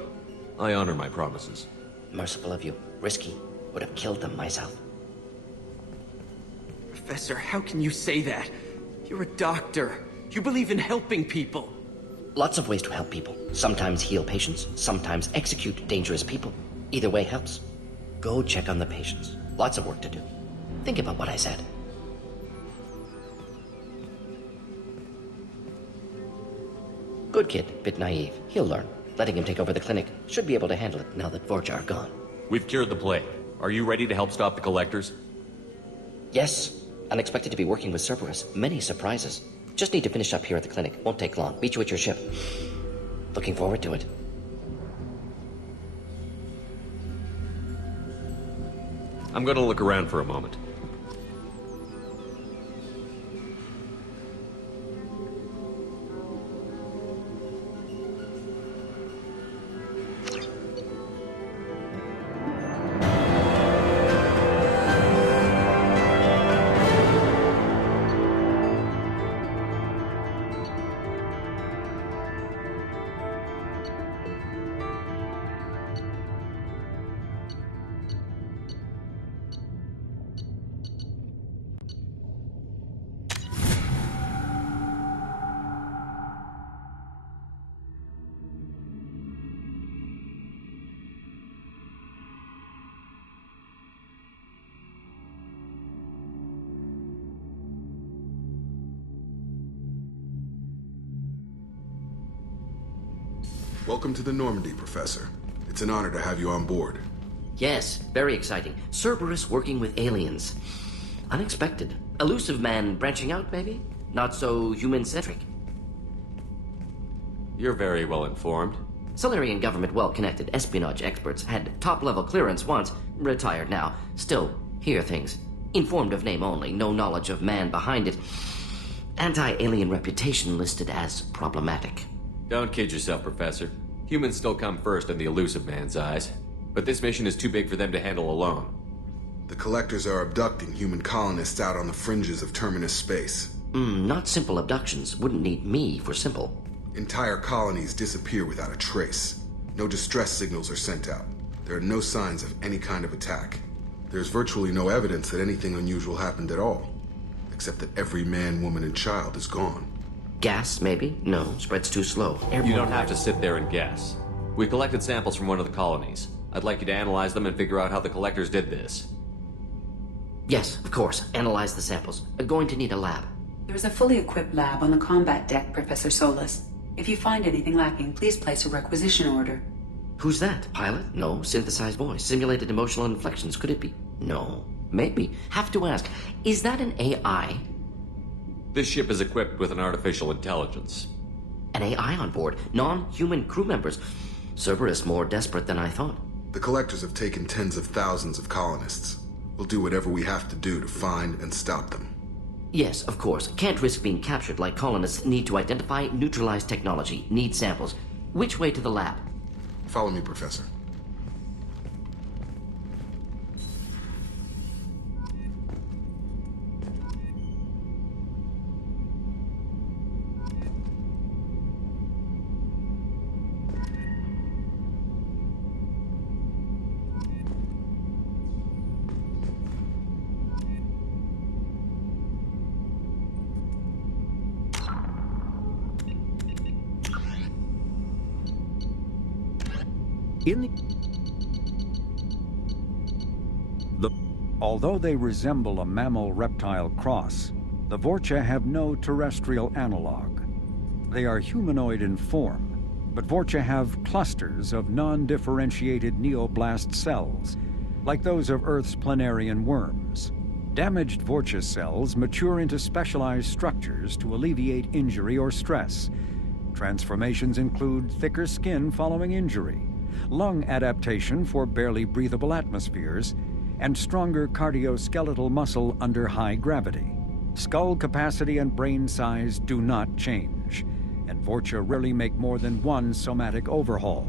I honor my promises. Merciful of you. Risky. Would have killed them myself. Professor, how can you say that? You're a doctor. You believe in helping people. Lots of ways to help people. Sometimes heal patients, sometimes execute dangerous people. Either way helps. Go check on the patients. Lots of work to do. Think about what I said. Good kid, bit naive. He'll learn. Letting him take over the clinic. Should be able to handle it now that Vorcha are gone. We've cured the plague. Are you ready to help stop the Collectors? Yes. Unexpected to be working with Cerberus. Many surprises. Just need to finish up here at the clinic. Won't take long. Meet you at your ship. Looking forward to it. I'm gonna look around for a moment. Welcome to the Normandy, Professor. It's an honor to have you on board. Yes, very exciting. Cerberus working with aliens. Unexpected. Elusive man branching out, maybe? Not so human-centric. You're very well informed. Solarian government well-connected espionage experts had top-level clearance once, retired now. Still, hear things. Informed of name only, no knowledge of man behind it. Anti-alien reputation listed as problematic. Don't kid yourself, Professor. Humans still come first in the elusive man's eyes. But this mission is too big for them to handle alone. The Collectors are abducting human colonists out on the fringes of Terminus space. Not simple abductions. Wouldn't need me for simple. Entire colonies disappear without a trace. No distress signals are sent out. There are no signs of any kind of attack. There's virtually no evidence that anything unusual happened at all. Except that every man, woman, and child is gone. Gas, maybe? No, spreads too slow. You don't have to sit there and guess. We collected samples from one of the colonies. I'd like you to analyze them and figure out how the Collectors did this. Yes, of course. Analyze the samples. Going to need a lab. There's a fully equipped lab on the combat deck, Professor Solus. If you find anything lacking, please place a requisition order. Who's that? Pilot? No. Synthesized voice. Simulated emotional inflections. Could it be? No. Maybe. Have to ask. Is that an AI? This ship is equipped with an artificial intelligence. An AI on board? Non-human crew members? Cerberus more desperate than I thought. The Collectors have taken tens of thousands of colonists. We'll do whatever we have to do to find and stop them. Yes, of course. Can't risk being captured like colonists need to identify, neutralize technology, need samples. Which way to the lab? Follow me, Professor. Although they resemble a mammal-reptile cross, the Vorcha have no terrestrial analog. They are humanoid in form, but Vorcha have clusters of non-differentiated neoblast cells, like those of Earth's planarian worms. Damaged Vorcha cells mature into specialized structures to alleviate injury or stress. Transformations include thicker skin following injury, lung adaptation for barely breathable atmospheres, and stronger cardioskeletal muscle under high gravity. Skull capacity and brain size do not change. and Vorcha rarely make more than one somatic overhaul.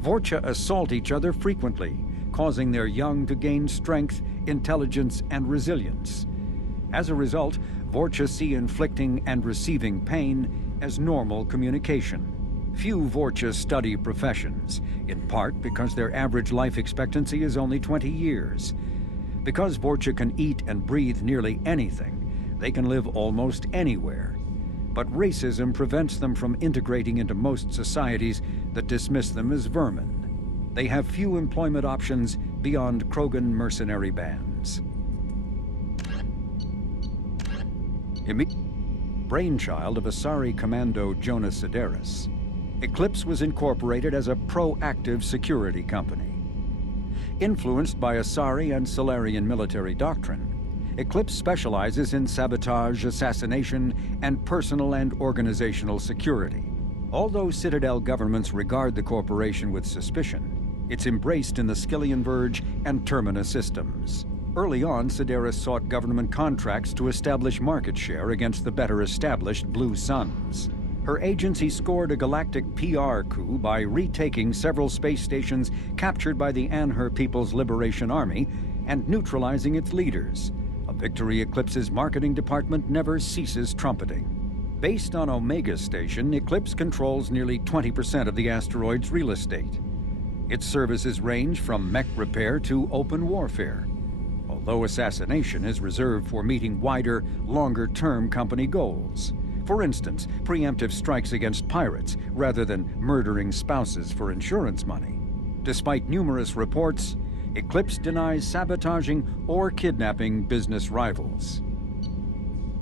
Vorcha assault each other frequently, causing their young to gain strength, intelligence, and resilience. As a result, Vorcha see inflicting and receiving pain as normal communication. Few Vorcha study professions, in part because their average life expectancy is only 20 years. Because Vorcha can eat and breathe nearly anything, they can live almost anywhere. But racism prevents them from integrating into most societies that dismiss them as vermin. They have few employment options beyond Krogan mercenary bands. Brainchild of Asari Commando Jonas Sideris, Eclipse was incorporated as a proactive security company. Influenced by Asari and Solarian military doctrine, Eclipse specializes in sabotage, assassination, and personal and organizational security. Although Citadel governments regard the corporation with suspicion, it's embraced in the Skillian Verge and Terminus systems. Early on, Sideris sought government contracts to establish market share against the better-established Blue Suns. Her agency scored a galactic PR coup by retaking several space stations captured by the Anhur People's Liberation Army and neutralizing its leaders, a victory Eclipse's marketing department never ceases trumpeting. Based on Omega Station, Eclipse controls nearly 20% of the asteroid's real estate. Its services range from mech repair to open warfare, although assassination is reserved for meeting wider, longer-term company goals. For instance, preemptive strikes against pirates, rather than murdering spouses for insurance money. Despite numerous reports, Eclipse denies sabotaging or kidnapping business rivals.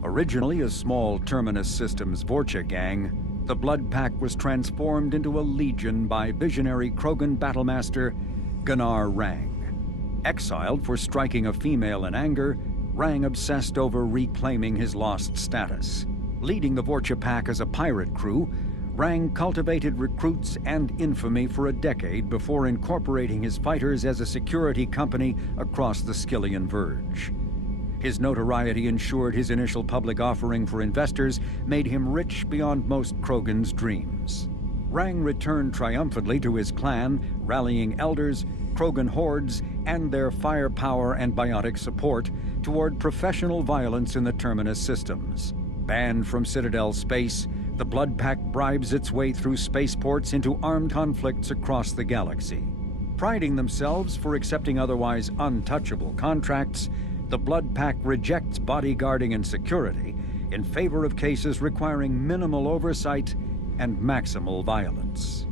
Originally a small Terminus Systems Vorcha gang, the Blood Pack was transformed into a legion by visionary Krogan battlemaster Gunnar Rang. Exiled for striking a female in anger, Rang obsessed over reclaiming his lost status. Leading the Vorcha Pack as a pirate crew, Rang cultivated recruits and infamy for a decade before incorporating his fighters as a security company across the Skillian Verge. His notoriety ensured his initial public offering for investors made him rich beyond most Krogan's dreams. Rang returned triumphantly to his clan, rallying elders, Krogan hordes, and their firepower and biotic support toward professional violence in the Terminus systems. Banned from Citadel space, the Blood Pack bribes its way through spaceports into armed conflicts across the galaxy. Priding themselves for accepting otherwise untouchable contracts, the Blood Pack rejects bodyguarding and security in favor of cases requiring minimal oversight and maximal violence.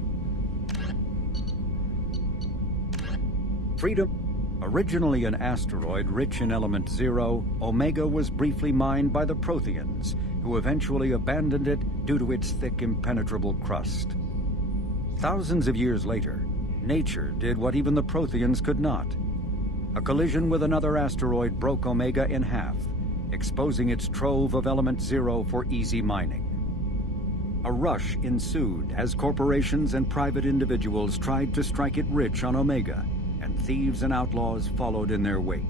Freedom. Originally an asteroid rich in element zero, Omega was briefly mined by the Protheans, who eventually abandoned it due to its thick, impenetrable crust. Thousands of years later, nature did what even the Protheans could not. A collision with another asteroid broke Omega in half, exposing its trove of element zero for easy mining. A rush ensued as corporations and private individuals tried to strike it rich on Omega, and thieves and outlaws followed in their wake.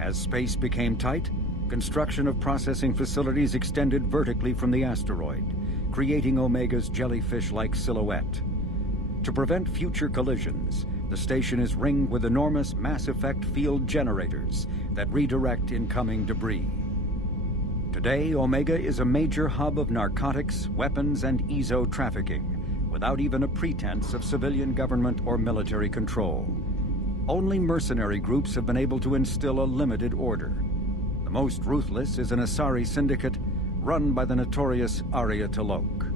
As space became tight, construction of processing facilities extended vertically from the asteroid, creating Omega's jellyfish-like silhouette. To prevent future collisions, the station is ringed with enormous mass-effect field generators that redirect incoming debris. Today, Omega is a major hub of narcotics, weapons, and EZO trafficking, without even a pretense of civilian government or military control. Only mercenary groups have been able to instill a limited order. The most ruthless is an Asari syndicate run by the notorious Aria Talok.